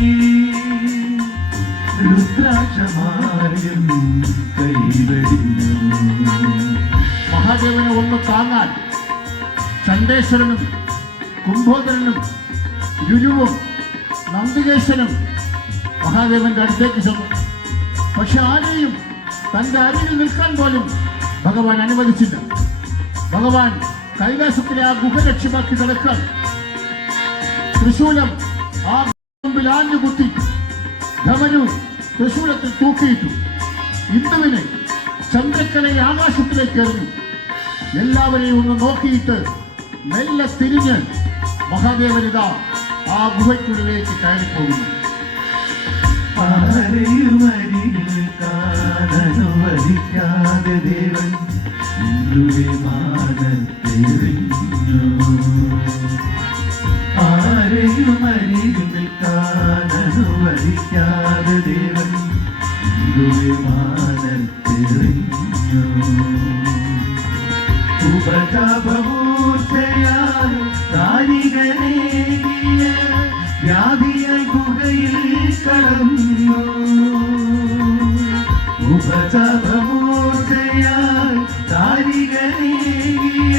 രുദ്രാക്ഷമാര്യം കൈവെടിഞ്ഞു. മഹാദേവനെ ഒന്ന് താങ്ങാൻ ചണ്ഡേശ്വരനും കുംഭോദരനും രുരുവും നന്ദികേശനും മഹാദേവന്റെ അടുത്തേക്ക് ചെന്നു. പക്ഷെ ആരെയും തന്റെ അരികിൽ നിൽക്കാൻ പോലും ഭഗവാൻ അനുവദിച്ചില്ല. ഭഗവാൻ കൈലാസത്തിലെ ആ ഗുഹ ലക്ഷ്യമാക്കി നടക്കാൻ തൃശൂലം ആ മുമ്പിൽ ആഞ്ഞുകുത്തി ധമനു തൃശൂലത്തിൽ തൂക്കിയിട്ടു. ഇന്ദുവിനെ ചന്ദ്രക്കലയെ ആകാശത്തിലേക്ക് എറിഞ്ഞു. എല്ലാവരെയും ഒന്ന് നോക്കിയിട്ട് മെല്ലെ തിരിഞ്ഞ് മഹാദേവനിതാ ആ ഗുഹയ്ക്കുള്ളിലേക്ക് കയറിപ്പോകുന്നു. അനുവദിക്കാതെ ദേവൻ മാനത്തെറിഞ്ഞു. ആരെയും അരികിൽ നിൽക്കാൻ അനുവദിക്കാതെ ദേവൻ മാനത്തെറിഞ്ഞു. ഉപജാപമൂർച്ചയാൽ താരികനേകിയ വ്യാധിയായി ഗുഹയിൽ കടന്നു. ഉപജാപമൂർച്ചയാൽ താരികനേകിയ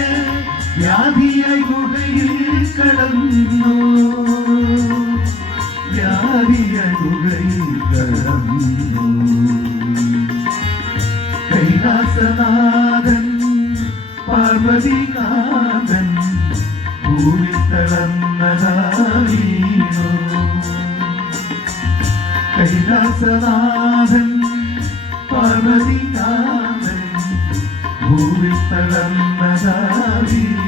വ്യാധിയായി ഗുഹയിൽ കടന്നു. വ്യാധിയായി ഗുഹയിൽ കടന്നു. കൈലാസനാഥൻ പാർവതികാന്തൻ ഭൂമിൽ തളർന്നതാവീണു. കൈലാസനാഥൻ പാർവതികാന്തൻ ഭൂമിൽ തളർന്നതാവീണു.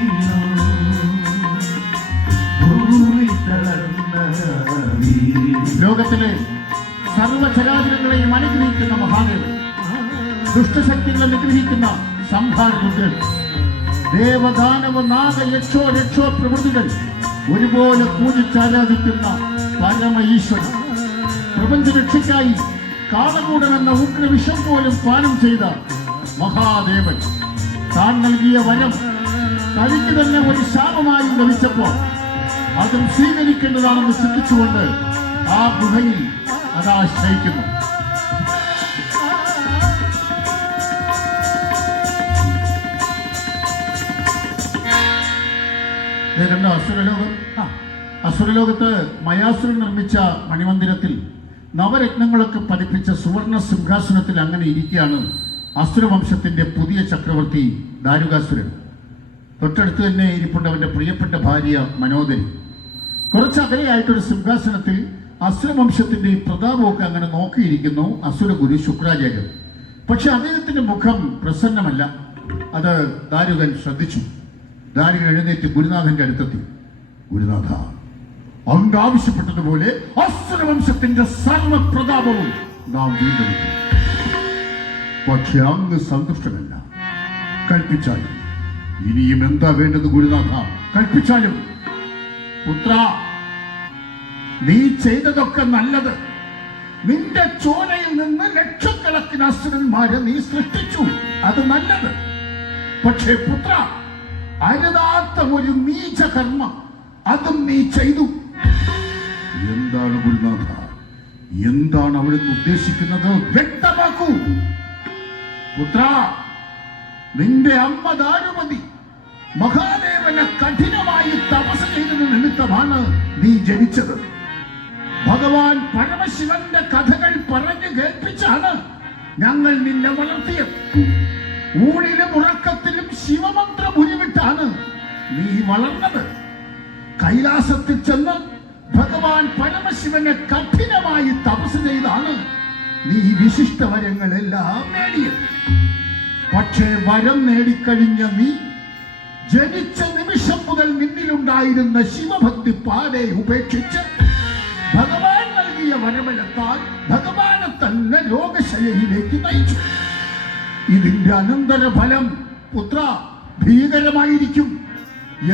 ഭൂമിൽ തളർന്നതാവീണു. ലോകത്തിലെ സർവചരാചരങ്ങളെയും അനുഗ്രഹിക്കുന്ന മഹാദേവൻ, ദുഷ്ടശക്തികളെ നിഗ്രഹിക്കുന്ന സംഹാരരുദ്രൻ, ദേവദാനവ നാഗ യക്ഷോ രക്ഷോ പ്രവൃത്തികൾ ഒരുപോലെ പൂജിച്ചാരാധിക്കുന്ന പരമ ഈശ്വരൻ, പ്രപഞ്ചരക്ഷയ്ക്കായി കാളകൂടമെന്ന ഉഗ്രവിഷം പോലും പാനം ചെയ്ത മഹാദേവൻ, താൻ നൽകിയ വരം തനിക്ക് തന്നെ ഒരു ശാപമായി ലഭിച്ചപ്പോ അതും സ്വീകരിക്കേണ്ടതാണെന്ന് ചിന്തിച്ചുകൊണ്ട് ആ ഗുഹയിൽ അതാ ശയിക്കുന്നു. കണ്ടോ അസുരലോകം? അസുരലോകത്ത് മയാസുരൻ നിർമ്മിച്ച മണിമന്ദിരത്തിൽ നവരത്നങ്ങളൊക്കെ പതിപ്പിച്ച സുവർണ സിംഹാസനത്തിൽ അങ്ങനെ ഇരിക്കുകയാണ് അസുരവംശത്തിന്റെ പുതിയ ചക്രവർത്തി ദാരുകാസുരൻ. തൊട്ടടുത്ത് തന്നെ ഇരിപ്പുണ്ട് അവന്റെ പ്രിയപ്പെട്ട ഭാര്യ മനോദരി. കുറച്ച് അകലെയായിട്ടൊരു സിംഹാസനത്തിൽ അസുരവംശത്തിന്റെ ഈ പ്രതാപമൊക്കെ അങ്ങനെ നോക്കിയിരിക്കുന്നു അസുരഗുരു ശുക്രാചാര്യൻ. പക്ഷെ അദ്ദേഹത്തിന്റെ മുഖം പ്രസന്നമല്ല. അത് ദാരുകൻ ശ്രദ്ധിച്ചു. ദാരുകൻ എഴുന്നേറ്റ് ഗുരുനാഥന്റെ അടുത്തെത്തി. ഗുരുനാഥ, അങ്ങ് ആവശ്യപ്പെട്ടതുപോലെ അസുരവംശത്തിന്റെ സർവപ്രതാപവും നാം വീണ്ടെടുക്കും. പക്ഷെ അങ്ങ് സന്തുഷ്ടനല്ല. കൽപ്പിച്ചാലും ഇനിയും എന്താ വേണ്ടത് ഗുരുനാഥ? കൽപ്പിച്ചാലും. പുത്ര, നീ ചെയ്തതൊക്കെ നല്ലത്. നിന്റെ ചോരയിൽ നിന്ന് ലക്ഷക്കണക്കിന് അസുരന്മാരെ നീ സൃഷ്ടിച്ചു. അത് നല്ലത്. പക്ഷേ പുത്ര, അരുതാത്ത ഒരു നീച കർമ്മം അതും നീ ചെയ്തു. എന്താണ് ഗുരുനാഥ? എന്താണ് അവിടുന്ന് ഉദ്ദേശിക്കുന്നത്? വ്യക്തമാക്കൂ. പുത്ര, നിന്റെ അമ്മ ദാരുമതി മഹാദേവനെ കഠിനമായി തപസ് ചെയ്തത് നിമിത്തമാണ് നീ ജനിച്ചത്. ഭഗവാൻ പരമശിവന്റെ കഥകൾ പറഞ്ഞു കേൾപ്പിച്ചാണ് ഞങ്ങൾ നിന്നെ വളർത്തിയത്. ഊണിലും ഉറക്കത്തിലും ശിവമന്ത്രം ഉരുവിട്ടാണ് നീ വളർന്നത്. കൈലാസത്തിൽ ചെന്ന് ഭഗവാൻ പരമശിവനെ കഠിനമായി തപസ് ചെയ്താണ് നീ വിശിഷ്ട വരങ്ങളെല്ലാം നേടിയത്. പക്ഷേ വരം നേടിക്കഴിഞ്ഞ നീ ജനിച്ച നിമിഷം മുതൽ നിന്നിലുണ്ടായിരുന്ന ശിവഭക്തി പാടെ ഉപേക്ഷിച്ച് ഭഗവാൻ നൽകിയ വരബലത്താൽ ഭഗവാനെ തന്നെ രോഗശയയിലേക്ക് നയിച്ചു. ഇതിന്റെ അനന്തരഫലം പുത്ര ഭീകരമായിരിക്കും.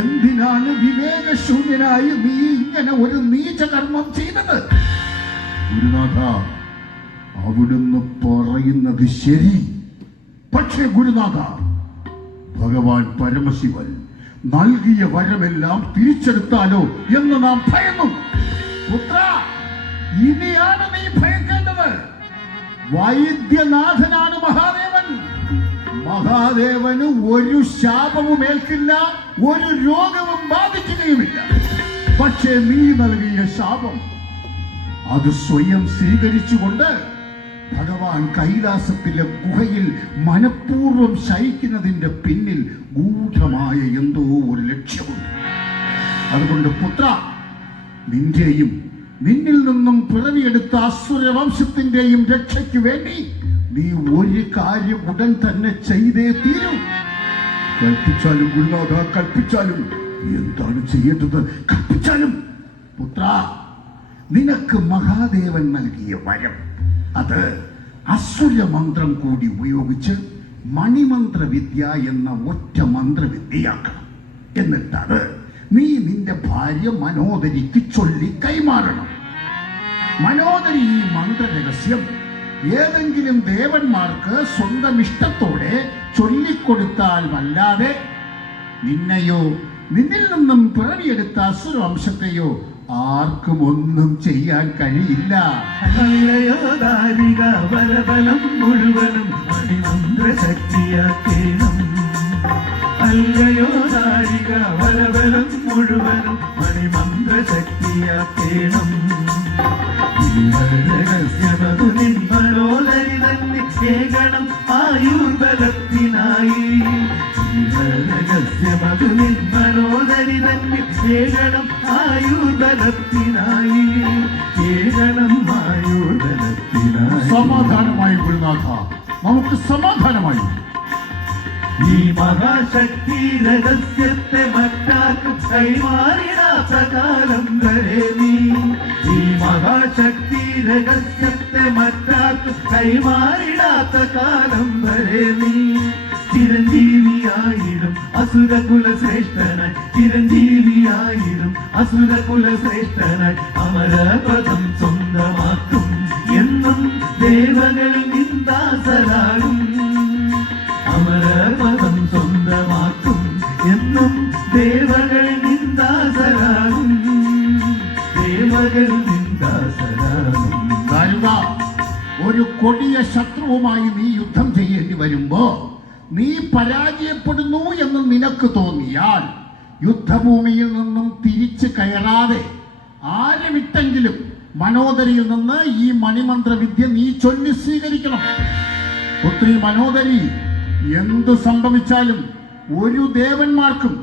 എന്തിനാണ് വിവേകശൂന്യനായി നീ ഇങ്ങനെ ഒരു നീചകർമ്മം ചെയ്തത്? ഗുരുനാഥ, അവിടുന്ന് പറയുന്നത് ശരി. പക്ഷേ ഗുരുനാഥ, ഭഗവാൻ പരമശിവൻ നൽകിയ വരമെല്ലാം തിരിച്ചെടുത്താലോ എന്ന് നാം ഭയന്നു. പുത്ര, ഇനിയാണ് നീ ഭയക്കേണ്ടത്. വൈദ്യനാഥനാണ് മഹാദേവൻ. മഹാദേവന് ഒരു ശാപവും ഏൽക്കില്ല, ഒരു രോഗവും ബാധിക്കുകയുമില്ല. പക്ഷേ നീ നൽകിയ ശാപം അത് സ്വയം സ്വീകരിച്ചുകൊണ്ട് ഭഗവാൻ കൈലാസത്തിലെ ഗുഹയിൽ മനഃപൂർവ്വം ശയിക്കുന്നതിന്റെ പിന്നിൽ ഗൂഢമായ എന്തോ ഒരു ലക്ഷ്യമുണ്ട്. അതുകൊണ്ട് പുത്ര, നിന്റെയും നിന്നിൽ നിന്നും പിറവിയെടുത്ത അസുരവംശത്തിന്റെയും രക്ഷയ്ക്ക് വേണ്ടി നീ ഒരു കാര്യം ഉടൻ തന്നെ ചെയ്തേ തീരൂ. കൽപ്പിച്ചാലും ഗുരുനാഥ, കൽപ്പിച്ചാലും. എന്താണ് ചെയ്യേണ്ടത്? കൽപ്പിച്ചാലും. പുത്ര, നിനക്ക് മഹാദേവൻ നൽകിയ വരം അത് അസുരമന്ത്രം കൂടി ഉപയോഗിച്ച് മണിമന്ത്ര വിദ്യ എന്ന ഒറ്റ മന്ത്രവിദ്യയാക്കണം. എന്നിട്ടത് നീ നിന്റെ ഭാര്യ മനോദരിക്ക് ചൊല്ലി കൈമാറണം. മനോദരി ഈ മന്ത്രരഹസ്യം ഏതെങ്കിലും ദേവന്മാർക്ക് സ്വന്തം ഇഷ്ടത്തോടെ ചൊല്ലിക്കൊടുത്താൽ വല്ലാതെ നിന്നെയോ നിന്നിൽ നിന്നും പിറവിയെടുത്ത അസുരവംശത്തെയോ ആർക്കും ഒന്നും ചെയ്യാൻ കഴിയില്ല. വരബലം മുഴുവനും മണിമന്ത്രശക്തിയാക്കേണം. അല്ലയോ നാരിക, വരബലം മുഴുവനും മണിമന്ത്രശക്തിയാക്കേണം. രഹസ്യമതു നിന്മനോദരി തന്നെ കേകണം ആയുർബലത്തിനായി. രഹസ്യമതു നിന്മനോദരി തന്നെ കേകണം ആയുർബലത്തിനായി. കേകണം ആയുർബലത്തിനായി. സമാധാനമായി ഗുരുനാഥ, നമുക്ക് സമാധാനമായി. ഈ മഹാശക്തി രഹസ്യത്തെ മറ്റാർക്കും കൈമാറിടാത്ത കാലം വരെ നീ. ഈ മഹാശക്തി രഹസ്യത്തെ മറ്റാർക്കും കൈമാറിടാത്ത കാലം വരെ നീ. ചിരഞ്ജീവിയായിടും അസുരകുല ശ്രേഷ്ഠനായി. ചിരഞ്ജീവിയായിടും അസുരകുല ശ്രേഷ്ഠനായി. അമരപദം സ്വന്തമാക്കും എന്നും ദേവകൾ നിന്ദാസരാകും. അമരപദം സ്വന്തമാക്കും എന്നും സേവകൾ നിന്ദാസരാകും. ഒരു കൊടിയ ശത്രുവുമായി നീ യുദ്ധം ചെയ്യേണ്ടി വരുമ്പോ നീ പരാജയപ്പെടുന്നു എന്ന് നിനക്ക് തോന്നിയാൽ യുദ്ധഭൂമിയിൽ നിന്നും തിരിച്ചു കയറാതെ ആരെ വിട്ടെങ്കിലും മനോദരിയിൽ നിന്ന് ഈ മണിമന്ത്ര വിദ്യ നീ ചൊല്ലി സ്വീകരിക്കണം. പുത്രി മനോദരി, എന്തു സംഭവിച്ചാലും ഒരു ദേവന്മാർക്കും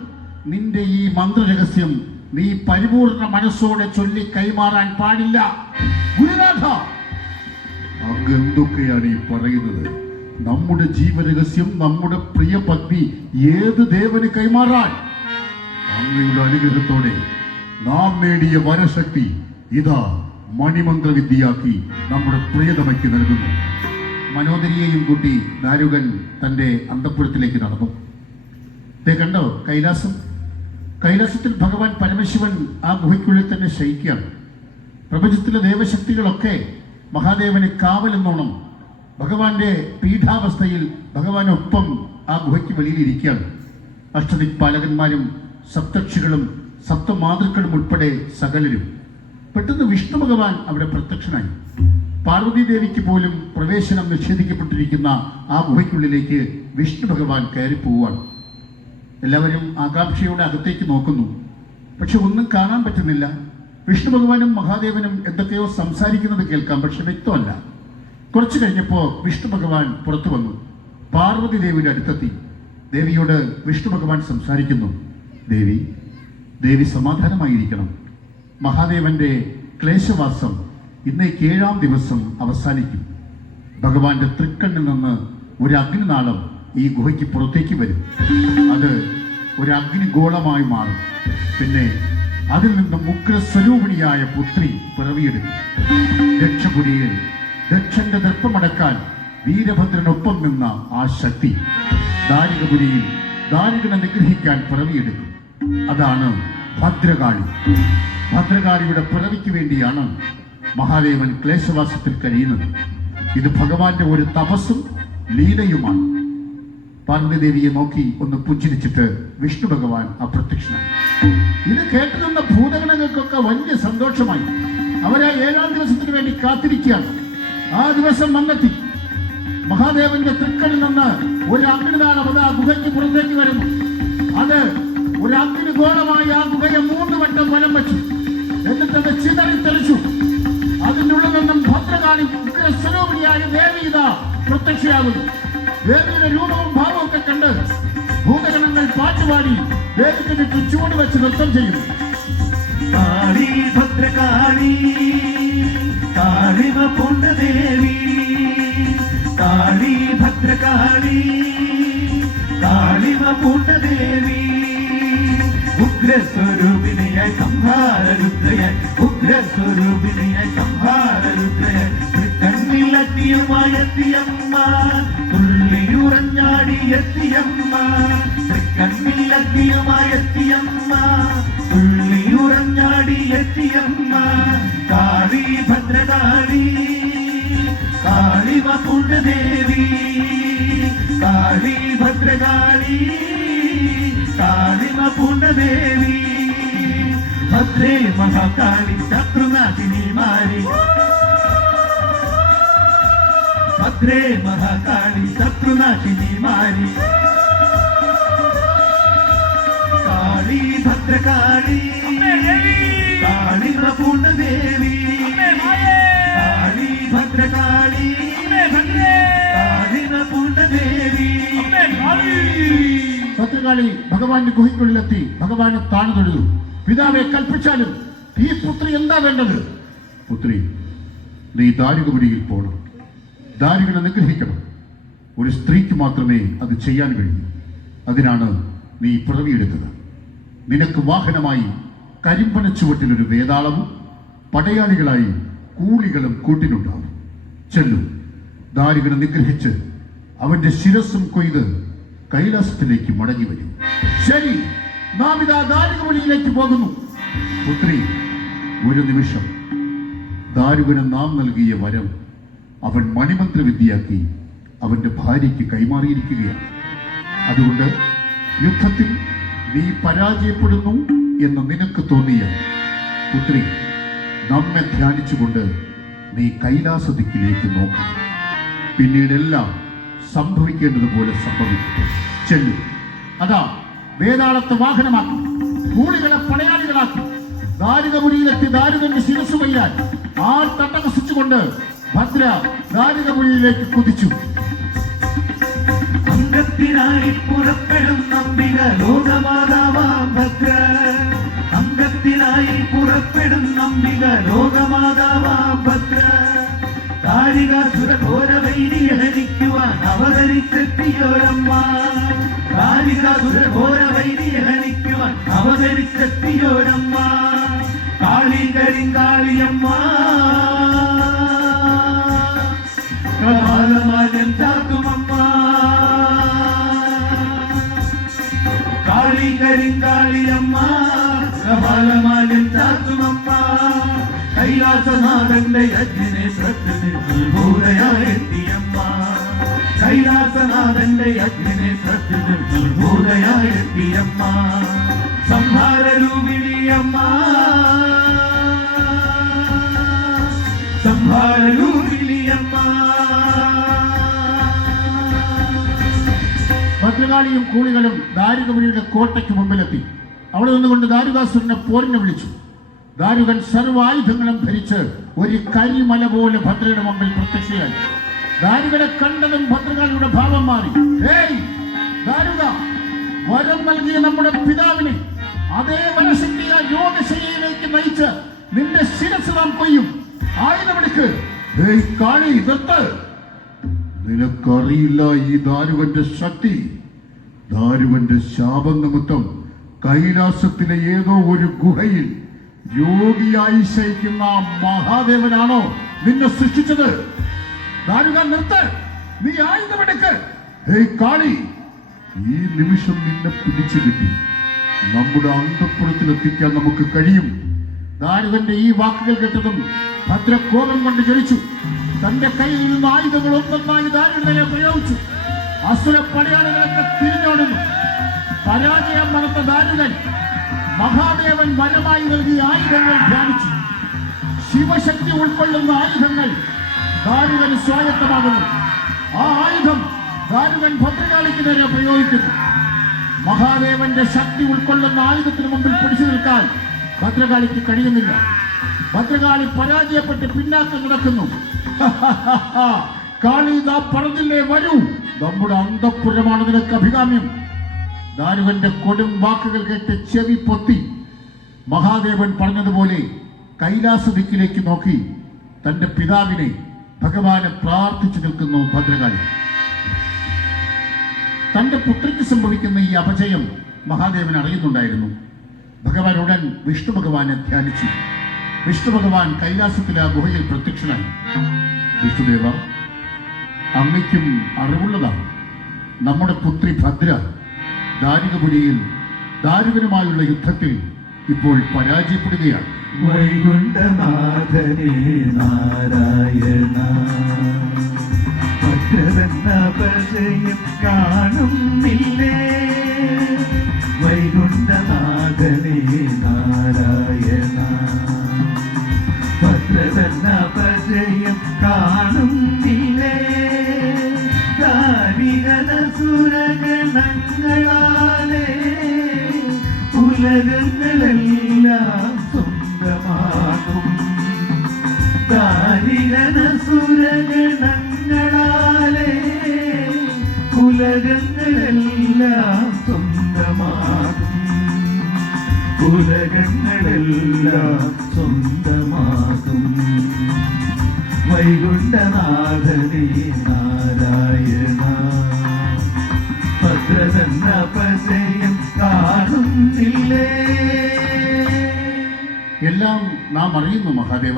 നിന്റെ ഈ മന്ത്രരഹസ്യം നീ പരിപൂർണ മനസ്സോടെ ചൊല്ലി കൈമാറാൻ പാടില്ല. ഗുരുനാഥ, അങ്ങ് എന്തൊക്കെയാണ് ഈ പറയുന്നത്? നമ്മുടെ ജീവരഹസ്യം നമ്മുടെ പ്രിയ പത്നി ഏത് ദേവന് കൈമാറാൻ? അങ്ങയുടെ അനുഗ്രഹത്തോടെ നാം നേടിയ വരശക്തി ഇതാ മണിമന്ത്ര വിദ്യയാക്കി നമ്മുടെ പ്രിയതമയ്ക്ക് നൽകുന്നു. മനോദരിയെയും കൂട്ടി ദാരുകൻ തന്റെ അന്തഃപുരത്തിലേക്ക് നടന്നു. കണ്ടോ കൈലാസത്തിൽ ഭഗവാൻ പരമശിവൻ ആ ഗുഹയ്ക്കുള്ളിൽ തന്നെ ശയിക്കുകയാണ്. പ്രപഞ്ചത്തിലെ ദേവശക്തികളൊക്കെ മഹാദേവന് കാവലെന്നോണം ഭഗവാന്റെ പീഠാവസ്ഥയിൽ ഭഗവാനൊപ്പം ആ ഗുഹയ്ക്ക് വെളിയിലിരിക്കുകയാണ്. അഷ്ടദിക്പാലകന്മാരും സപ്തക്ഷികളും സപ്തമാതൃക്കളും ഉൾപ്പെടെ സകലരും. പെട്ടെന്ന് വിഷ്ണു ഭഗവാൻ അവിടെ പ്രത്യക്ഷനായി. പാർവതി ദേവിക്ക് പോലും പ്രവേശനം നിഷേധിക്കപ്പെട്ടിരിക്കുന്ന ആ ഗുഹയ്ക്കുള്ളിലേക്ക് വിഷ്ണു ഭഗവാൻ കയറി പോവുകയാണ്. എല്ലാവരും ആകാംക്ഷയോടെ അകത്തേക്ക് നോക്കുന്നു. പക്ഷെ ഒന്നും കാണാൻ പറ്റുന്നില്ല. വിഷ്ണു ഭഗവാനും മഹാദേവനും എന്തൊക്കെയോ സംസാരിക്കുന്നത് കേൾക്കാം, പക്ഷെ വ്യക്തമല്ല. കുറച്ചു കഴിഞ്ഞപ്പോൾ വിഷ്ണു ഭഗവാൻ പുറത്തു വന്നു. പാർവതി ദേവിയുടെ അടുത്തെത്തി. ദേവിയോട് വിഷ്ണു ഭഗവാൻ സംസാരിക്കുന്നു. ദേവി സമാധാനമായിരിക്കണം. മഹാദേവന്റെ ക്ലേശവാസം ഇന്നേക്ക് 7-ാം ദിവസം അവസാനിക്കും. ഭഗവാന്റെ തൃക്കണ്ണിൽ നിന്ന് ഒരു അഗ്നിനാളം ഈ ഗുഹയ്ക്ക് പുറത്തേക്ക് വരും. അത് ഒരു അഗ്നിഗോളമായി മാറും. പിന്നെ അതിൽ നിന്നും ഉഗ്രസ്വരൂപിണിയായ പുത്രി പിറവിയെടുക്കും. ദക്ഷപുരിയിൽ ദക്ഷന്റെ ദർപ്പമടക്കാൻ വീരഭദ്രനൊപ്പം നിന്ന ആ ശക്തി ദാരികപുരിയിൽ ദാരികനെ നിഗ്രഹിക്കാൻ പിറവിയെടുക്കും. അതാണ് ഭദ്രകാളി. ഭദ്രകാളിയുടെ പിറവിക്ക് വേണ്ടിയാണ് മഹാദേവൻ ക്ലേശവാസത്തിൽ കഴിയുന്നത്. ഇത് ഭഗവാന്റെ ഒരു തപസ്സും ലീലയുമാണ്. പാർവതി ദേവിയെ നോക്കി ഒന്ന് പുഞ്ചിരിച്ചിട്ട് വിഷ്ണു ഭഗവാൻ അപ്രത്യക്ഷനായി. ഇത് കേട്ടു നിന്ന ഭൂതഗണങ്ങൾക്കൊക്കെ വലിയ സന്തോഷമായി. അവരാ 7-ാം ദിവസത്തിന് വേണ്ടി കാത്തിരിക്കുകയാണ്. ആ ദിവസം വന്നെത്തി. മഹാദേവന്റെ തൃക്കണ്ണിൽ നിന്ന് ഒരു അഗ്നിനാളം അത് ആ ഗുഹയ്ക്ക് പുറത്തേക്ക് വരുന്നു. അത് ഒരു അഗ്നിഗോളമായി ആ ഗുഹയെ 3 വട്ടം വലം വെച്ചു. എന്നിട്ടത് ചിതറിത്തെറിച്ചു. അതിൻ്റെ ഉള്ളിൽ നിന്നും ഭദ്രകാളി ഉഗ്രസ്വരൂപിണിയായ ദേവി ഇതാ പ്രത്യക്ഷയാകുന്നു. ദേവിയുടെ രൂപവും ഭാവവും ഒക്കെ കണ്ട് ഭൂതഗണങ്ങൾ പാട്ടുപാടി ദേവിക്ക് ചുറ്റും ചൂട് വെച്ച് നൃത്തം ചെയ്യുന്നു. കാളി ഭദ്രകാളി കാളിമ പൂണ്ട ദേവി, കാളി ഭദ്രകാളി കാളിമ പൂണ്ട ദേവി, ഉഗ്രസ്വരൂപിണിയായി സംഹാരരുദ്രയായി, ഉഗ്രസ്വരൂപിണിയായി സംഹാരരുദ്രയായി, തൃക്കണ്ണിലെത്തിയുമായി എത്തിയമ്മ, തുള്ളിയുറഞ്ഞാടി എത്തിയമ്മ, തൃക്കണ്ണിലെത്തിയുമായി എത്തിയമ്മ, തുള്ളിയുറഞ്ഞാടി എത്തിയമ്മ, കാളി ഭദ്രകാളി കാളിമ പൂണ്ട ദേവി, കാളി ഭദ്രകാളി കാളിമ പൂണ്ട ദേവി, ഭദ്രേ മഹാകാളി ശത്രുനാശിനി മാരി, ഭദ്രേ മഹാകാളി ശത്രുനാശിനി മാരി, കാളി ഭദ്രകാളി കാളിമ പൂണ്ട ദേവി, കാളി ഭദ്രകാളി കാളിമ പൂണ്ട ദേവി. ഭദ്രകാളി ഭഗവാന്റെ ഗുഹയ്ക്കുള്ളിലെത്തി ഭഗവാനെ താണു തൊഴുതു. പിതാവെ, കൽപ്പിച്ചാലും ഈ പുത്രി എന്താ വേണ്ടത്? പുത്രി, നീ ദാരികപുരിയിൽ പോകണം. ദാരികനെ നിഗ്രഹിക്കണം. ഒരു സ്ത്രീക്ക് മാത്രമേ അത് ചെയ്യാൻ കഴിയൂ. അതിനാണ് നീ പിറവിയെടുത്തത്. നിനക്ക് വാഹനമായി കരിമ്പന ചുവട്ടിലൊരു വേതാളവും പടയാളികളായി കൂലികളും കൂട്ടിനുണ്ടാവും. ചെല്ലു, ദാരികനെ നിഗ്രഹിച്ച് അവന്റെ ശിരസ്സും കൊയ്ത് കൈലാസത്തിലേക്ക് മടങ്ങി വരും. ശരി, നാം ഇതാ ദാരികപുരിയിലേക്ക് പോകുന്നു. പുത്രി, ഒരു നിമിഷം. ദാരുകന് നാം നൽകിയ വരം അവൻ മണിമന്ത്ര വിദ്യയാക്കി അവന്റെ ഭാര്യയ്ക്ക് കൈമാറിയിരിക്കുകയാണ്. അതുകൊണ്ട് യുദ്ധത്തിൽ നീ പരാജയപ്പെടുന്നു എന്ന് നിനക്ക് തോന്നിയ പുത്രി, നമ്മെ ധ്യാനിച്ചുകൊണ്ട് നീ കൈലാസദിക്കിലേക്ക് നോക്കണം. പിന്നീടെല്ലാം സംഭവിക്കേണ്ടതുപോലെ സംഭവിക്കും. ചെല്ലു. അതാ വേതാളത്തെ വാഹനമാക്കി, കൂളികളെ പടയാളികളാക്കി, ദാരികപുരിയിലെത്തി ദാരികന്റെ ശിരസ് വയ്യാൻ ആ തട്ടകസിച്ചുകൊണ്ട് ഭദ്ര ദാരികപുരിയിലേക്ക് കുതിച്ചു. അംഗത്തിനായി പുറപ്പെടും നമ്പിക ലോകമാതാവാം ഭദ്ര. അംഗത്തിനായി പുറപ്പെടും നമ്പിക ലോകമാതാവാം ഭദ്ര. കാരികാസുര ഘോരവൈരിയെ ഹനിക്കുവാൻ അവതരിച്ചെത്തിയോരമ്മ. കാരികാസുര ഘോരവൈരിയെ ഹനിക്കുവാൻ അവതരിച്ചെത്തിയോരമ്മ. കാളി കരിങ്കാളിയമ്മ. കപാലമാലം ചാർത്തുമമ്മ. കാളി കരിങ്കാളിയമ്മ. കപാലമാലം ചാർത്തുമമ്മ. കൈലാസനാഥന്റെ യജ്ഞനേത്രത്തിന് ഭൂതയായെത്തിയമ്മ. കൈലാസനാഥന്റെ യജ്ഞനേത്രത്തിന് ഭൂതയായെത്തിയമ്മ. സംഹാരരൂപിണിയമ്മ. സംഹാരരൂപിണിയമ്മ. ഭദ്രകാളിയും കൂളികളും ദാരികപുരിയുടെ കോട്ടയ്ക്ക് മുമ്പിലെത്തി. അവിടെ നിന്നുകൊണ്ട് ദാരുകാസുരനെ പോരിനെ വിളിച്ചു. ദാരുകൻ സർവായുധങ്ങളും ധരിച്ച് ഒരു കരിമല പോലെ ഭദ്രയുടെ മുമ്പിൽ പ്രത്യക്ഷയായി. ദാരുകനെ കണ്ടതും ഭദ്രകാളിയുടെ ഭാവം മാറി. ഏയ് ദാരുക, വരം നൽകിയ നമ്മുടെ പിതാവിനെ അതേ വരശക്തിയ യോഗശൈലിയിലേക്ക് നയിച്ച് നിന്റെ ശിരസ് നാം കൊയ്യും. ആയുധമെടുക്ക്. ഏയ് കാളി, നിർത്ത്. നിനക്കറിയില്ല ഈ ദാരുവന്റെ ശക്തി. ദാരുവന്റെ ശാപം നിമിത്തം കൈലാസത്തിലെ ഏതോ ഒരു ഗുഹയിൽ യോഗിയായി ശയിക്കുന്ന മഹാദേവനാണോ നിന്നെ സൃഷ്ടിച്ചത്? ദാരുക, നിർത്ത്. നീ ആയുധമെടുക്ക്. ഹേയ് കാളി, ഈ നിമിഷം നിന്നെ പിടിച്ചു കിട്ടി നമ്മുടെ അന്തഃപുരത്തിലെത്തിക്കാൻ നമുക്ക് കഴിയും. ദാരുകന്റെ ഈ വാക്കുകൾ കേട്ടതും ഭദ്ര കോപം കൊണ്ട് ജ്വലിച്ചു. തന്റെ കയ്യിൽ നിന്ന് ആയുധങ്ങൾ ഒന്നൊന്നായി ദാരുകനെ പ്രയോഗിച്ചു. അസുര പടയാളികളൊക്കെ തിരിഞ്ഞോടുന്നു. പരാജയം മണത്ത ദാരുകൻ മഹാദേവൻ വരമായി നൽകിയ ആയുധങ്ങൾ ധ്യാനിച്ചു. ശിവശക്തി ഉൾക്കൊള്ളുന്ന ആയുധങ്ങൾ ദാരുകന് സ്വായത്തമാകുന്നു. ആ ആയുധം ദാരുകൻ ഭദ്രകാളിക്ക് നേരെ പ്രയോഗിക്കുന്നു. മഹാദേവന്റെ ശക്തി ഉൾക്കൊള്ളുന്ന ആയുധത്തിന് മുമ്പിൽ പിടിച്ചു നിൽക്കാൻ ഭദ്രകാളിക്ക് കഴിയുന്നില്ല. ഭദ്രകാളി പരാജയപ്പെട്ട് പിന്നാക്കം കിടക്കുന്നു. കാളി, നാ പറഞ്ഞില്ലേ, വരൂ, നമ്മുടെ അന്തഃപുരമാണ് നിനക്ക് അഭികാമ്യം. ദാരുകന്റെ കൊടും വാക്കുകൾ കേട്ട് ചെവി പൊത്തി മഹാദേവൻ പറഞ്ഞതുപോലെ കൈലാസ ദിക്കിലേക്ക് നോക്കി തന്റെ പിതാവിനെ ഭഗവാനെ പ്രാർത്ഥിച്ചു നിൽക്കുന്നു ഭദ്രകാളി. തന്റെ പുത്രിക്ക് സംഭവിക്കുന്ന ഈ അപജയം മഹാദേവൻ അറിയുന്നുണ്ടായിരുന്നു. ഭഗവാൻ ഉടൻ വിഷ്ണു ഭഗവാനെ ധ്യാനിച്ചു. വിഷ്ണു ഭഗവാൻ കൈലാസത്തിലെ ആ ഗുഹയിൽ പ്രത്യക്ഷനായി. വിഷ്ണുദേവ, അങ്ങയ്ക്കും അറിവുള്ളതാണ്, നമ്മുടെ പുത്രി ഭദ്ര ദാരികപുരിയിൽ ദാരുകനുമായുള്ള യുദ്ധത്തിൽ ഇപ്പോൾ പരാജയപ്പെടുകയാണ്. വൈകുണ്ഠനാഥനേ നാരായണ, ഭദ്രമെന്ന പരിചയം കാണുന്നില്ലേ. വൈകുണ്ഠനാഥനേ നാരായണ, ഭദ്രമെന്ന പരിചയം കാണുന്നില്ലേ. സുരഗണങ്ങളാലേ ഉലകങ്ങളെല്ലാം സ്വന്തമാകും. ദാരികന സുരഗണങ്ങളാലേ ഉലകങ്ങളെല്ലാം സ്വന്തമാകും. ഉലകങ്ങളെല്ലാം സ്വന്തമാകും. വൈകുണ്ഠനാഥനേ നാരായണ, ഭദ്രതന്ന പരിചയം കാണുന്നില്ലേ. എല്ലാം നാം അറിയുന്നു മഹാദേവ.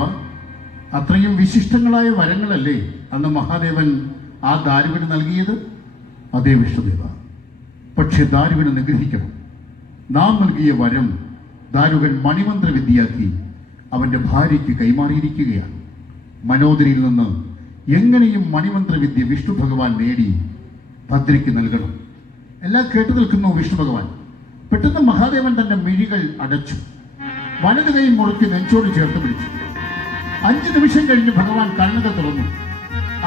അത്രയും വിശിഷ്ടങ്ങളായ വരങ്ങളല്ലേ അന്ന് മഹാദേവൻ ആ ദാരുവിന് നൽകിയത്? അതേ വിഷ്ണുദേവ, പക്ഷെ ദാരുവിനെ നിഗ്രഹിക്കണം. നാം നൽകിയ വരം ദാരുകൻ മണിമന്ത്ര വിദ്യയാക്കി അവന്റെ ഭാര്യയ്ക്ക് കൈമാറിയിരിക്കുകയാണ്. മനോദരിയിൽ നിന്ന് എങ്ങനെയും മണിമന്ത്ര വിദ്യ വിഷ്ണു ഭഗവാൻ നേടി ഭദ്രയ്ക്ക് നൽകണം. എല്ലാം കേട്ടു നിൽക്കുന്നു വിഷ്ണു ഭഗവാൻ. പെട്ടെന്ന് മഹാദേവൻ തന്റെ മിഴികൾ അടച്ചു. വലത് കൈ മുറുക്കി നെഞ്ചോട് ചേർത്ത് പിടിച്ചു. 5 നിമിഷം കഴിഞ്ഞ് ഭഗവാൻ കണ്ണുകൾ തുറന്നു.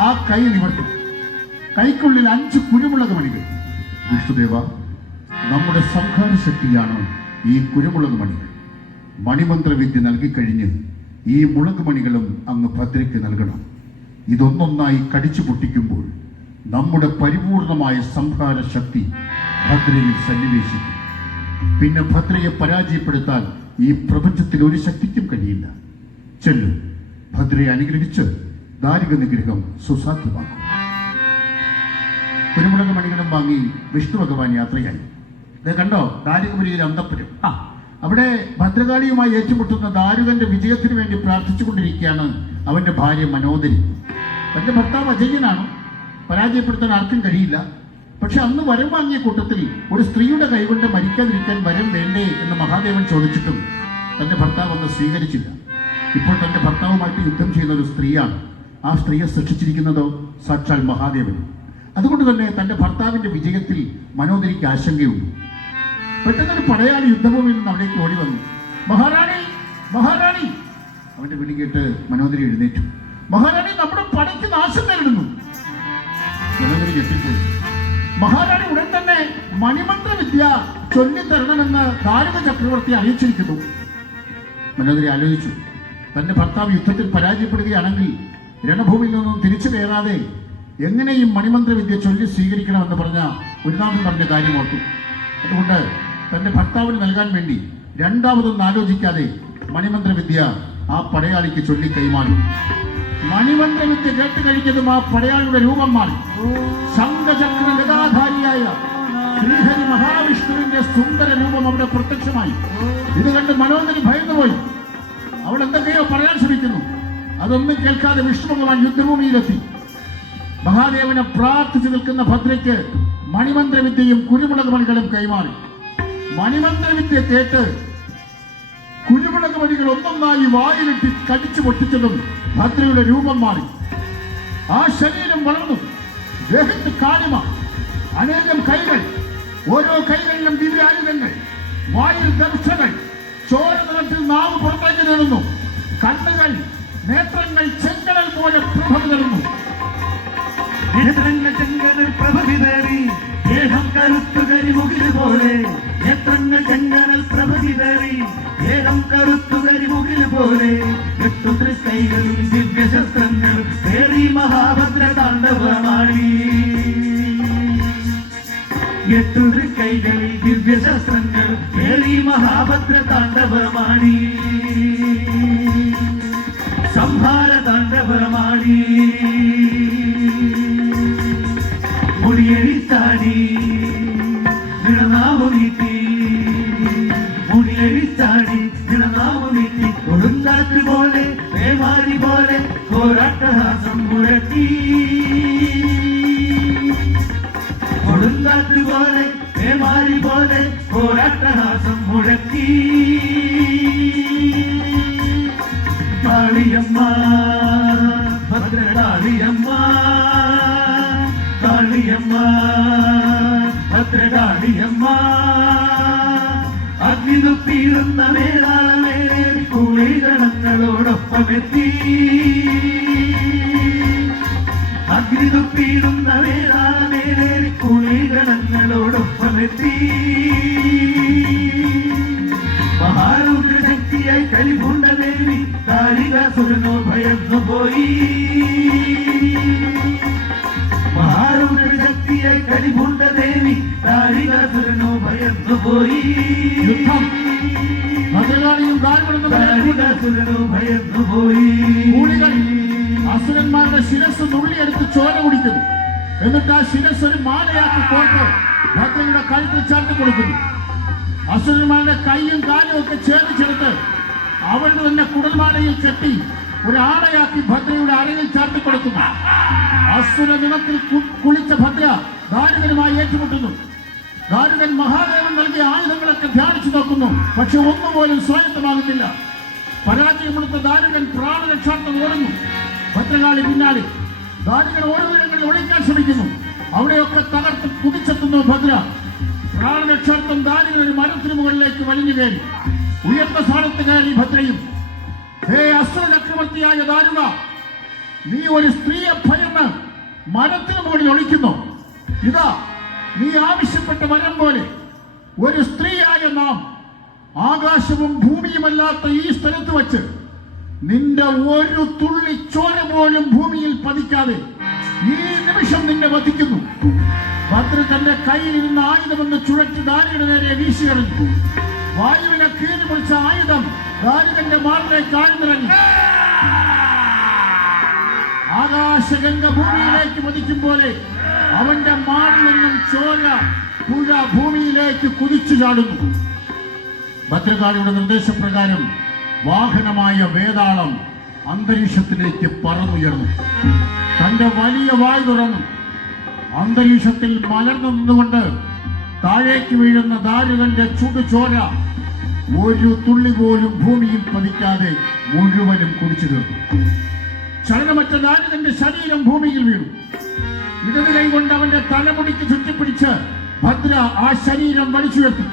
ആ കൈ നിവർത്തി. കൈക്കുള്ളിൽ 5 കുരുമുളക് മണികൾ. വിഷ്ണുദേവ, നമ്മുടെ സംഹാര ശക്തിയാണ് ഈ കുരുമുളക് മണികൾ. മണിമന്ത്രവിദ്യ നൽകിക്കഴിഞ്ഞ് ഈ മുളക് മണികളും അങ്ങ് ഭദ്രയ്ക്ക് നൽകണം. ഇതൊന്നൊന്നായി കടിച്ചു പൊട്ടിക്കുമ്പോൾ നമ്മുടെ പരിപൂർണമായ സംഹാര ശക്തി ഭദ്രയിൽ സന്നിവേശിക്കും. പിന്നെ ഭദ്രയെ പരാജയപ്പെടുത്താൻ ഈ പ്രപഞ്ചത്തിൽ ഒരു ശക്തിക്കും കഴിയില്ല. ചെല്ലു, ഭദ്രയെ അനുഗ്രഹിച്ച് ദാരിക നിഗ്രഹം സുസാധ്യമാക്കും. കുരുമുളക് മണികളും വാങ്ങി വിഷ്ണു ഭഗവാൻ യാത്രയായി. ഇത് കണ്ടോ, ദാരികപുരിയിലെ അന്തപ്പുരം. അവിടെ ഭദ്രകാളിയുമായി ഏറ്റുമുട്ടുന്ന ദാരുകന്റെ വിജയത്തിന് വേണ്ടി പ്രാർത്ഥിച്ചുകൊണ്ടിരിക്കുകയാണ് അവന്റെ ഭാര്യ മനോദരി. തന്റെ ഭർത്താവ് അജയ്യനാണ്, പരാജയപ്പെടുത്താൻ ആർക്കും കഴിയില്ല. പക്ഷെ അന്ന് വരം വാങ്ങിയ കൂട്ടത്തിൽ ഒരു സ്ത്രീയുടെ കൈകൊണ്ട് മരിക്കാതിരിക്കാൻ വരം വേണ്ടേ എന്ന് മഹാദേവൻ ചോദിച്ചിട്ടും തന്റെ ഭർത്താവ് അന്ന് സ്വീകരിച്ചില്ല. ഇപ്പോൾ തന്റെ ഭർത്താവുമായിട്ട് യുദ്ധം ചെയ്യുന്ന ഒരു സ്ത്രീയാണ്. ആ സ്ത്രീയെ സൃഷ്ടിച്ചിരിക്കുന്നതോ സാക്ഷാൽ മഹാദേവൻ. അതുകൊണ്ട് തന്നെ തന്റെ ഭർത്താവിന്റെ വിജയത്തിൽ മനോദരിക്ക് ആശങ്കയുണ്ട്. പെട്ടെന്നൊരു പടയാളി യുദ്ധഭൂമിയിൽ നിന്ന് അവിടേക്ക് ഓടി വന്നു. മഹാറാണി, മഹാറാണി! അവന്റെ വിളി കേട്ട് മനോദരി എഴുന്നേറ്റു. മഹാറാണി, നമ്മുടെ പടയ്ക്ക് നാശം നേരിടുന്നു. മനോദരി ഞെട്ടിപ്പോയി. മഹാറാണി ഉടൻ തന്നെ മണിമന്ത്ര വിദ്യ ചൊല്ലിത്തരണമെന്ന് ദാരുക ചക്രവർത്തി അറിയിച്ചിരിക്കുന്നു. മനോദരി ആലോചിച്ചു. തന്റെ ഭർത്താവ് യുദ്ധത്തിൽ പരാജയപ്പെടുകയാണെങ്കിൽ രണഭൂമിയിൽ നിന്നും തിരിച്ചു കയറാതെ എങ്ങനെ ഈ മണിമന്ത്ര വിദ്യ ചൊല്ലി സ്വീകരിക്കണമെന്ന് പറഞ്ഞ കാര്യം ഓർത്തു. അതുകൊണ്ട് തന്റെ ഭർത്താവിന് നൽകാൻ വേണ്ടി രണ്ടാമതൊന്നും ആലോചിക്കാതെ മണിമന്ത്രവിദ്യ ആ പടയാളിക്ക് ചൊല്ലി കൈമാറി. മണിമന്ത്രവിദ്യ കേട്ട് കഴിഞ്ഞതും ആ പടയാളിയുടെ രൂപം മാറി. ശംഖചക്ര ഗദാധാരിയായ ശ്രീഹരി മഹാവിഷ്ണുവിന്റെ സുന്ദര രൂപം അവിടെ പ്രത്യക്ഷമായി. ഇത് കണ്ട് മനോദരി ഭയന്നുപോയി. അവൾ എന്തൊക്കെയോ പറയാൻ ശ്രമിക്കുന്നു. അതൊന്നും കേൾക്കാതെ വിഷ്ണു ഭഗവാൻ യുദ്ധഭൂമിയിലെത്തി. മഹാദേവനെ പ്രാർത്ഥിച്ചു നിൽക്കുന്ന ഭദ്രയ്ക്ക് മണിമന്ത്രവിദ്യയും കുരുമുളക് മണികളും കൈമാറി. മണിമന്ത്രവിദ്യ കേട്ട് കുരുമുളക് മണികൾ ഒന്നൊന്നായി വായിലിട്ട് കടിച്ചു പൊട്ടിച്ചതും ഭദ്രയുടെ രൂപം മാറി. ആ ശരീരം വളർന്നു. ദേഹത്ത് കാണിമ, അനേകം കൈകൾ, ഓരോ കൈകളിലും ദിവ്യായുധങ്ങൾ, വായിൽ ദർശകൾ, ചോര നിറത്തിൽ നാവ് പുറത്തേക്ക് നേടുന്നു. കണ്ണുകൾ, നേത്രങ്ങൾ ചെങ്കടൽ പോലെ പ്രഭ വിതറുന്നു. നേത്രങ്ങൾ ചെങ്കടൽ പ്രഭ വിതറി, ദേഹം കറുത്തുകരി മുകിൽ പോലെ. നേത്രങ്ങൾ ചെങ്കടൽ പ്രഭ വിതറി, ദേഹം കറുത്തുകരി മുകിൽ പോലെ. 8 തൃക്കൈകളിൽ ദിവ്യശസ്ത്രങ്ങൾ പേറി മഹാഭദ്ര താണ്ഡവമാടി. 8 തൃക്കൈകളിൽ ദിവ്യശസ്ത്രങ്ങൾ പേറി മഹാഭദ്ര താണ്ഡവമാടി. സംഹാര താണ്ഡവമാടി. മുടിയെഴുത്താടി നിണനാവു നീട്ടി, മുടിയെഴുത്താടി നിണനാവു നീട്ടി. കൊടുങ്കാറ്റ് പോലെ പേമാരി പോലെ പോരാട്ടഹാസം മുഴക്കി. കൊടുങ്കാറ്റ് പോലെ പേമാരി പോലെ പോരാട്ടഹാസം മുഴക്കി. കാളിയമ്മ, ഭദ്രകാളിയമ്മ, കാളിയമ്മ, ഭദ്രകാളിയമ്മ. അഗ്നിതുപ്പിടുന്ന വേളാളമേറി കൂളികളങ്ങളോടൊപ്പമെത്തി. അഗ്നിതുപ്പിടുന്ന വേളാളമേറി കൂളികളങ്ങളോടൊപ്പമെത്തി. മഹാരുദ്രശക്തിയായി കരിപൂണ്ട ദേവി കാളികാസുരനോ ഭയന്നു പോയി. മഹാരുദ്രശക്തിയായി കരിപൂണ്ട ദേവി കാളികാസുരനോ ഭയന്നു പോയി. കാളികാസുരനോ ഭയന്നു പോയി. അസുരന്മാരുടെ ശിരസ് നുള്ളിയെടുത്ത് ചോര കുടിക്കുന്നു. എന്നിട്ട് ആ ശിരസ് ഒരു മാലയാക്കി കോർത്ത് ഭദ്രയുടെ കഴുത്തിൽ ചാർത്തി കൊടുക്കുന്നു. അസുരന്മാരുടെ കൈയും കാലും ഒക്കെ ഛേദിച്ചെടുത്ത് അവളുടെ തന്നെ കുടൽമാലയിൽ കെട്ടി ഒരു ആടയാക്കി ഭദ്രയുടെ അരയിൽ ചാർത്തി കൊടുക്കുന്നു. അസുര നിറത്തിൽ കുളിച്ച ഭദ്ര ദാരുകനുമായി ഏറ്റുമുട്ടുന്നു. ദാരുകൻ മഹാദേവൻ നൽകിയ ആയുധങ്ങളൊക്കെ ധ്യാനിച്ചു നോക്കുന്നു. പക്ഷെ ഒന്നുപോലും സ്വായത്തമാകുന്നില്ല. പരാജയപ്പെടുത്ത ദാരുകൻ പ്രാണരക്ഷാർത്ഥം ഓടുന്നു. ഭദ്രകാളി പിന്നാലെ. ദാരുകൻ ഓരോരുത്തരെ ഒളിക്കാൻ ശ്രമിക്കുന്നു. അവിടെയൊക്കെ തകർത്ത് കുതിച്ചെത്തുന്നു ഭദ്ര. പ്രാണരക്ഷാർത്ഥം ദാരുകൻ ഒരു മരത്തിന് മുകളിലേക്ക് വലിഞ്ഞു കയറി. ഉയർന്ന സ്ഥാനത്ത് കയറി ഭദ്രയും. ഹേ അസുര ചക്രവർത്തി ചക്രവർത്തിയായ ദാരുക, നീ ഒരു സ്ത്രീയെ ഭയന്ന് മരത്തിന് മുകളിൽ ഒളിക്കുന്നു. ഇതാ, നീ ആവശ്യപ്പെട്ട വരം പോലെ ഒരു സ്ത്രീയായ നാം ആകാശവും ഭൂമിയുമല്ലാത്ത ഈ സ്ഥലത്ത് വച്ച് നിന്റെ ഒരു തുള്ളി ചോര പോലും ഭൂമിയിൽ പതിക്കാതെ ഈ നിമിഷം നിന്നെ വധിക്കുന്നു. ഭദ്ര തന്റെ കയ്യിൽ ഇരുന്ന ആയുധമെന്ന് ചുഴറ്റി ദാരികയുടെ നേരെ വീശിയെറിഞ്ഞു. വായുവിനെ കീറി മുറിച്ച ആയുധം ദാരികന്റെ മാറിലേക്ക് ആഴ്ന്നിറങ്ങി. ആകാശഗംഗ ഭൂമിയിലേക്ക് പതിക്കും പോലെ അവന്റെ മാറിൽ നിന്നും ചോര പുഴ ഭൂമിയിലേക്ക് കുതിച്ചു ചാടുന്നു. ഭദ്രകാളിയുടെ നിർദ്ദേശപ്രകാരം വാഹനമായ വേതാളം അന്തരീക്ഷത്തിലേക്ക് പറന്നുയർന്നു. തന്റെ വലിയ വായു തുറന്നു. അന്തരീക്ഷത്തിൽ മലർന്നു നിന്നുകൊണ്ട് താഴേക്ക് വീഴുന്ന ദാരുകന്റെ ചുടുചോര ഒരു തുള്ളി പോലും ഭൂമിയിൽ പതിക്കാതെ മുഴുവനും കുടിച്ചു തീർന്നു. ചലനമറ്റ ദാരുകന്റെ ശരീരം ഭൂമിയിൽ വീണു. ഇടത് കൈ കൊണ്ട് അവന്റെ തലമുടിക്ക് ചുറ്റിപ്പിടിച്ച് ഭദ്ര ആ ശരീരം വലിച്ചുയർത്തി.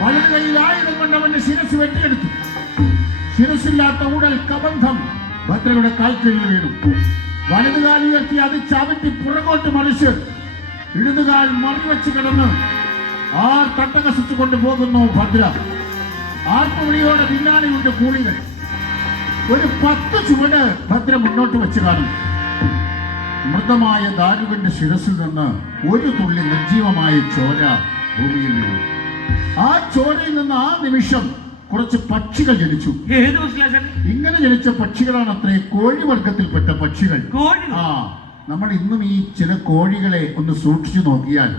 വലത് കൈയിൽ ആയുധം കൊണ്ട് അവന്റെ ശിരസ് വെട്ടിയെടുത്തു. ശിരസില്ലാത്ത ഉടൽ കബന്ധം ഭദ്രയുടെ കാൽക്കീഴിൽ വീണു. വലതുകാൽ ഉയർത്തി അത് ചവിട്ടി പുറകോട്ട് മറിച്ച് ഇടതുകാൽ മറിവെച്ച് കിടന്ന് തട്ടകസിച്ചു കൊണ്ടുപോകുന്നു ഭദ്ര. ആർപ്പുവിളിയോടെ പിന്നാലെയുണ്ട് കൂളികൾ. ഒരു 10 ചുവട് ഭദ്ര മുന്നോട്ട് വെച്ച് കാണും. മൃതമായ ദാരുകന്റെ ശിരസിൽ നിന്ന് ഒരു തുള്ളി നിർജീവമായ ചോര ഭൂമിയിൽ വീണു. ആ ചോരയിൽ നിന്ന് ആ നിമിഷം കുറച്ച് പക്ഷികൾ ജനിച്ചു. ഇങ്ങനെ ജനിച്ച പക്ഷികളാണ് അത്രേ കോഴിവർഗത്തിൽപ്പെട്ട പക്ഷികൾ. നമ്മൾ ഇന്നും ഈ ചില കോഴികളെ ഒന്ന് സൂക്ഷിച്ചു നോക്കിയാൽ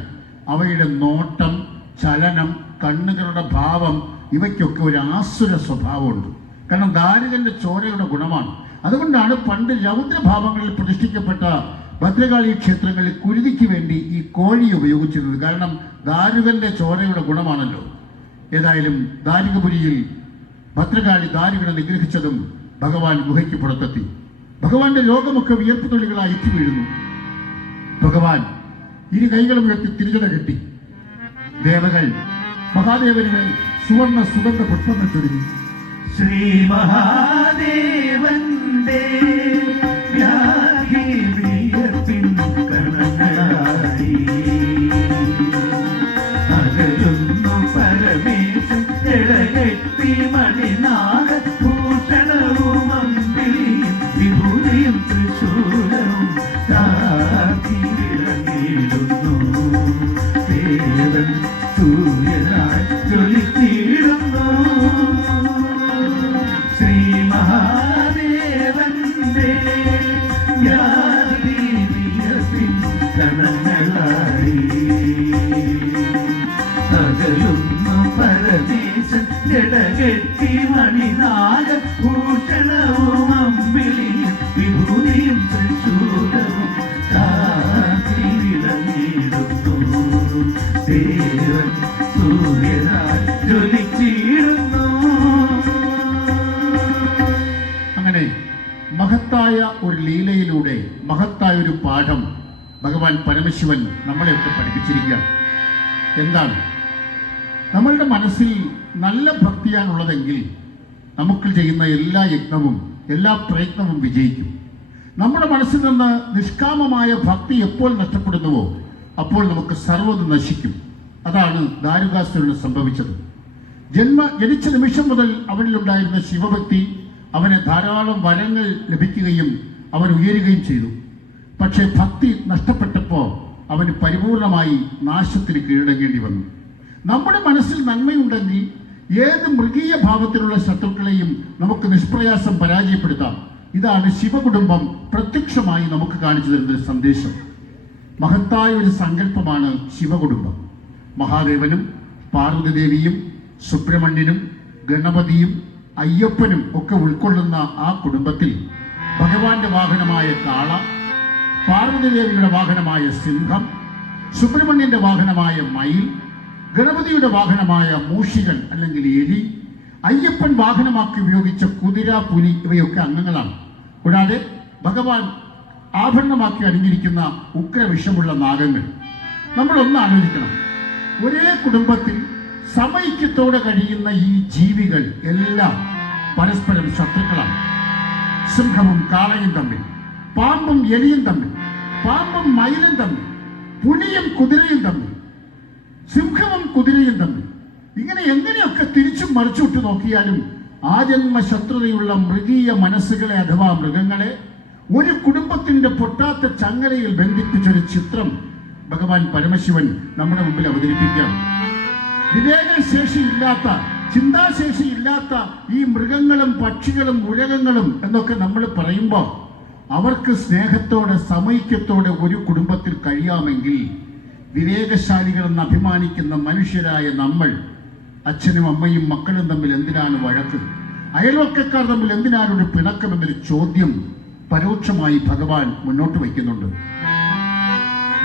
അവയുടെ നോട്ടം, ചലനം, കണ്ണുകളുടെ ഭാവം ഇവയ്ക്കൊക്കെ ഒരു ആസുര സ്വഭാവമുണ്ട്. കാരണം ദാരുകന്റെ ചോരയുടെ ഗുണമാണ്. അതുകൊണ്ടാണ് പണ്ട് രൗദ്രഭാവങ്ങളിൽ പ്രതിഷ്ഠിക്കപ്പെട്ട ഭദ്രകാളി ക്ഷേത്രങ്ങളിൽ കുരുതിക്ക് വേണ്ടി ഈ കോഴി ഉപയോഗിച്ചിരുന്നത്. കാരണം ദാരുകന്റെ ചോരയുടെ ഗുണമാണല്ലോ. ഏതായാലും ദാരികപുരിയിൽ ഭദ്രകാളി ദാരുകനെ നിഗ്രഹിച്ചതും ഭഗവാൻ ഗുഹയ്ക്ക് പുറത്തെത്തി. ഭഗവാന്റെ രോഗമൊക്കെ വിയർപ്പ് തുള്ളികളായി ഇറ്റി വീഴുന്നു. ഭഗവാൻ ഇരു കൈകളും ഉയർത്തി തിരികട കെട്ടി. ദേവകൾ മഹാദേവന് സുവർണ സുഗന്ധ പുഷ്പങ്ങൾ ചൊരിഞ്ഞു. ശ്രീ മഹാദേവന്റെ വ്യാധിപിൻ കർണങ്ങളായി അകലുന്നു പരമേശൻ ജടകെട്ടി മണിനാഗ ഭൂഷണവും അമ്പിളിയും വിഭൂതിയും തൃശൂലവും താത്തി വിളങ്ങിയിടുന്നു. ദേവൻ സൂര്യനായി ജ്വലിച്ചിടുന്നു. ശ്രീ മഹാദേവന്റെ വ്യാധിപിൻ കർണങ്ങളായി അകലുന്നു പരമേശൻ ജടകെട്ടി മണിനാഗ ഭൂഷണവും അമ്പിളിയും വിഭൂതിയും തൃശൂലവും താത്തി വിളങ്ങിയിടുന്നു. ദേവൻ സൂര്യനായി ജ്വലിച്ചിടുന്നു. അങ്ങനെ മഹത്തായ ഒരു ലീലയിലൂടെ മഹത്തായ ഒരു പാഠം ഭഗവാൻ പരമശിവൻ നമ്മളെയൊക്കെ പഠിപ്പിച്ചിരിക്കുകയാണ്. എന്താണ്? നമ്മളുടെ മനസ്സിൽ നല്ല ഭക്തിയാണുള്ളതെങ്കിൽ നമുക്ക് ചെയ്യുന്ന എല്ലാ യജ്ഞവും എല്ലാ പ്രയത്നവും വിജയിക്കും. നമ്മുടെ മനസ്സിൽ നിന്ന് നിഷ്കാമമായ ഭക്തി എപ്പോൾ നഷ്ടപ്പെടുന്നുവോ അപ്പോൾ നമുക്ക് സർവ്വതും നശിക്കും. അതാണ് ദാരുകാസുരന് സംഭവിച്ചത്. ജനിച്ച നിമിഷം മുതൽ അവനിലുണ്ടായിരുന്ന ശിവഭക്തി അവന് ധാരാളം വരങ്ങൾ ലഭിക്കുകയും അവൻ ഉയരുകയും ചെയ്തു. പക്ഷേ ഭക്തി നഷ്ടപ്പെട്ടപ്പോൾ അവന് പരിപൂർണമായി നാശത്തിന് കീഴടങ്ങേണ്ടി വന്നു. നമ്മുടെ മനസ്സിൽ നന്മയുണ്ടെങ്കിൽ ഏത് മൃഗീയ ഭാവത്തിലുള്ള ശത്രുക്കളെയും നമുക്ക് നിഷ്പ്രയാസം പരാജയപ്പെടുത്താം. ഇതാണ് ശിവകുടുംബം പ്രത്യക്ഷമായി നമുക്ക് കാണിച്ചു തരുന്ന സന്ദേശം. മഹത്തായ ഒരു സങ്കല്പമാണ് ശിവകുടുംബം. മഹാദേവനും പാർവതിദേവിയും സുബ്രഹ്മണ്യനും ഗണപതിയും അയ്യപ്പനും ഒക്കെ ഉൾക്കൊള്ളുന്ന ആ കുടുംബത്തിൽ ഭഗവാന്റെ വാഹനമായ കാള, പാർവതിദേവിയുടെ വാഹനമായ സിംഹം, സുബ്രഹ്മണ്യന്റെ വാഹനമായ മയിൽ, ഗണപതിയുടെ വാഹനമായ മൂഷികൻ അല്ലെങ്കിൽ എലി, അയ്യപ്പൻ വാഹനമാക്കി ഉപയോഗിച്ച കുതിര, പുലി ഇവയൊക്കെ അംഗങ്ങളാണ്. കൂടാതെ ഭഗവാൻ ആഭരണമാക്കി അണിഞ്ഞിരിക്കുന്ന ഉഗ്രവിഷമുള്ള നാഗങ്ങൾ. നമ്മളൊന്ന് ആലോചിക്കണം, ഒരേ കുടുംബത്തിൽ സമൈക്യത്തോടെ കഴിയുന്ന ഈ ജീവികൾ എല്ലാം പരസ്പരം ശത്രുക്കളാണ്. സിംഹവും കാളയും തമ്മിൽ, പാമ്പും എലിയും തമ്മിൽ, പാമ്പും മയിലും തമ്മിൽ, പുലിയും കുതിരയും തമ്മിൽ, സിംഹവും കുതിരയും തമ്മിൽ. ഇങ്ങനെ എങ്ങനെയൊക്കെ തിരിച്ചും മറിച്ചുവിട്ട് നോക്കിയാലും ആജന്മ ശത്രുതയുള്ള മൃഗീയ മനസ്സുകളെ അഥവാ മൃഗങ്ങളെ ഒരു കുടുംബത്തിന്റെ പൊട്ടാത്ത ചങ്ങലയിൽ ബന്ധിപ്പിച്ചൊരു ചിത്രം ഭഗവാൻ പരമശിവൻ നമ്മുടെ മുമ്പിൽ അവതരിപ്പിക്കാം. വിവേകശേഷിയില്ലാത്ത, ചിന്താശേഷിയില്ലാത്ത ഈ മൃഗങ്ങളും പക്ഷികളും ഉരകങ്ങളും എന്നൊക്കെ നമ്മൾ പറയുമ്പോൾ അവർക്ക് സ്നേഹത്തോടെ സമൈക്യത്തോടെ ഒരു കുടുംബത്തിൽ കഴിയാമെങ്കിൽ വിവേകശാലികളെന്ന് അഭിമാനിക്കുന്ന മനുഷ്യരായ നമ്മൾ, അച്ഛനും അമ്മയും മക്കളും തമ്മിൽ എന്തിനാണ് വഴക്ക്, അയൽവക്കക്കാർ തമ്മിൽ എന്തിനാണ് ഒരു പിണക്കമെന്നൊരു ചോദ്യം പരോക്ഷമായി ഭഗവാൻ മുന്നോട്ട് വയ്ക്കുന്നുണ്ട്.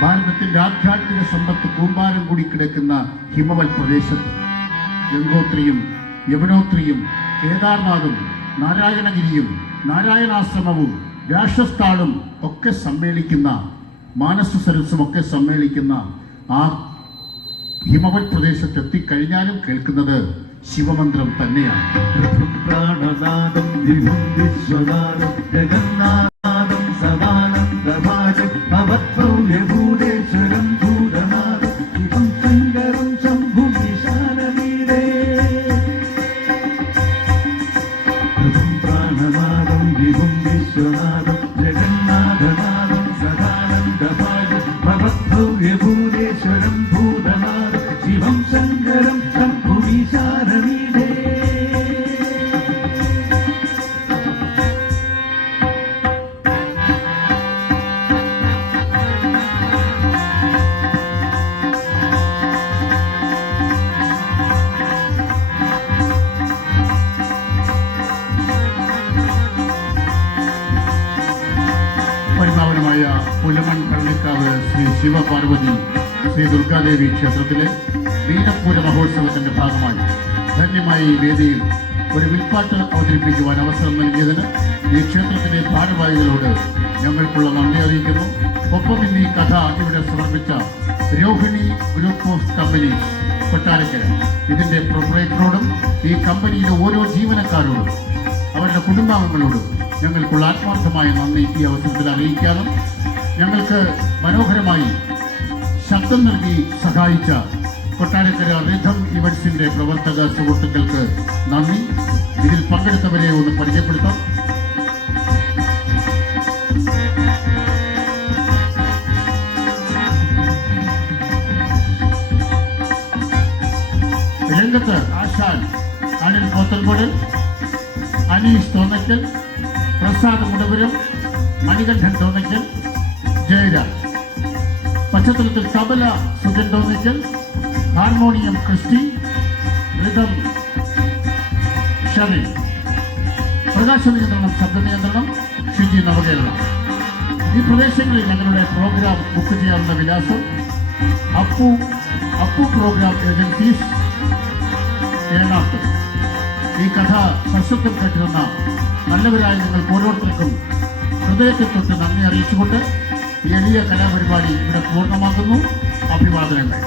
ഭാരതത്തിന്റെ ആധ്യാത്മിക സമ്പത്ത് കൂമ്പാരം കൂടി കിടക്കുന്ന ഹിമവൽ പ്രദേശത്ത് ഗംഗോത്രിയും യമുനോത്രിയും കേദാർനാഥും നാരായണഗിരിയും നാരായണാശ്രമവും രാക്ഷസ്ഥാളും ഒക്കെ സമ്മേളിക്കുന്ന, മാനസ സരസ്സും ഒക്കെ സമ്മേളിക്കുന്ന ആ ഹിമവൽ പ്രദേശത്ത് എത്തിക്കഴിഞ്ഞാലും കേൾക്കുന്നത് ശിവമന്ത്രം തന്നെയാണ്. പ്രാണനാദം വിഭും വിശ്വനാദം ജഗന്നാഥം സദാനന്ദഭാജം ഭവത്ഭൂതേശ്വരം ഭൂതനാദം ശിവം ശങ്കരം ശംഭും ഈശാനവീരേ. പ്രാണനാദം വിഭും വിശ്വനാദം ജഗന്നാഥനാദം സദാനന്ദഭാജം ഭവത്ഭൂതേശ്വരം ഭൂതനാദം ശിവം ശങ്കരം ശംഭും ഈശാനവീരേ. പരിപാവനമായ പുലമൺ പള്ളിക്കാവ് ശ്രീ ശിവപാർവതി ശ്രീ ദുർഗാദേവി ക്ഷേത്രത്തിലെ വീരപൂര മഹോത്സവത്തിന്റെ ഭാഗമായി ധന്യമായ ഈ വേദിയിൽ ഒരു വിൽപ്പാട്ട് അവതരിപ്പിക്കുവാൻ അവസരം നൽകിയതിന് ഈ ക്ഷേത്രത്തിലെ ഭാരവാഹികളോട് ഞങ്ങൾക്കുള്ള നന്ദി അറിയിക്കുന്നു. ഒപ്പം ഇന്ന് ഈ കഥ ഇവിടെ സമർപ്പിച്ച Rohini group of companies Kottarakkara, ഇതിന്റെ പ്രൊപ്പറേറ്ററോടും ഈ കമ്പനിയിലെ ഓരോ ജീവനക്കാരോടും അവരുടെ കുടുംബാംഗങ്ങളോടും ഞങ്ങൾക്കുള്ള ആത്മാർത്ഥമായ നന്ദി ഈ അവസരത്തിൽ അറിയിക്കാനും ഞങ്ങൾക്ക് മനോഹരമായി ശബ്ദം നൽകി സഹായിച്ച കൊട്ടാരക്കര റിഥം ഇവന്റ്സിന്റെ പ്രവർത്തക സുഹൃത്തുക്കൾക്ക് നന്ദി. ഇതിൽ പങ്കെടുത്തവരെ ഒന്ന് പരിചയപ്പെടുത്താം. രംഗത്ത് ആശാൻ അനിൽ പോത്തൻകോട്, അനീഷ് തോന്നയ്ക്കൽ, പ്രസാദ് മുടപുരം, മണികണ്ഠൻ തോന്നയ്ക്കൽ, ജയരാജ്. പശ്ചാത്തലത്തിൽ തബല സുജൻ തോന്നയ്ക്കൽ, ഹാർമോണിയം ക്രിസ്റ്റി, റിഥം ഷറിൻ, പ്രകാശ നിയന്ത്രണം, ശബ്ദ നിയന്ത്രണം ഷിജി നവകേരളം. ഈ പ്രദേശങ്ങളിൽ ഞങ്ങളുടെ പ്രോഗ്രാം ബുക്ക് ചെയ്യാവുന്ന വിലാസം അപ്പു പ്രോഗ്രാം ഏജൻസീസ്, ഏഴാത്ത്. ഈ കഥ സശ്രദ്ധം കേട്ടിരുന്ന നല്ലവരായ നിങ്ങൾക്ക് ഓരോരുത്തർക്കും ഹൃദയത്തിൽ തൊട്ട് നന്ദി അറിയിച്ചുകൊണ്ട് ഈ എളിയ കലാപരിപാടി ഇവിടെ പൂർണ്ണമാക്കുന്നു. അഭിവാദനങ്ങൾ.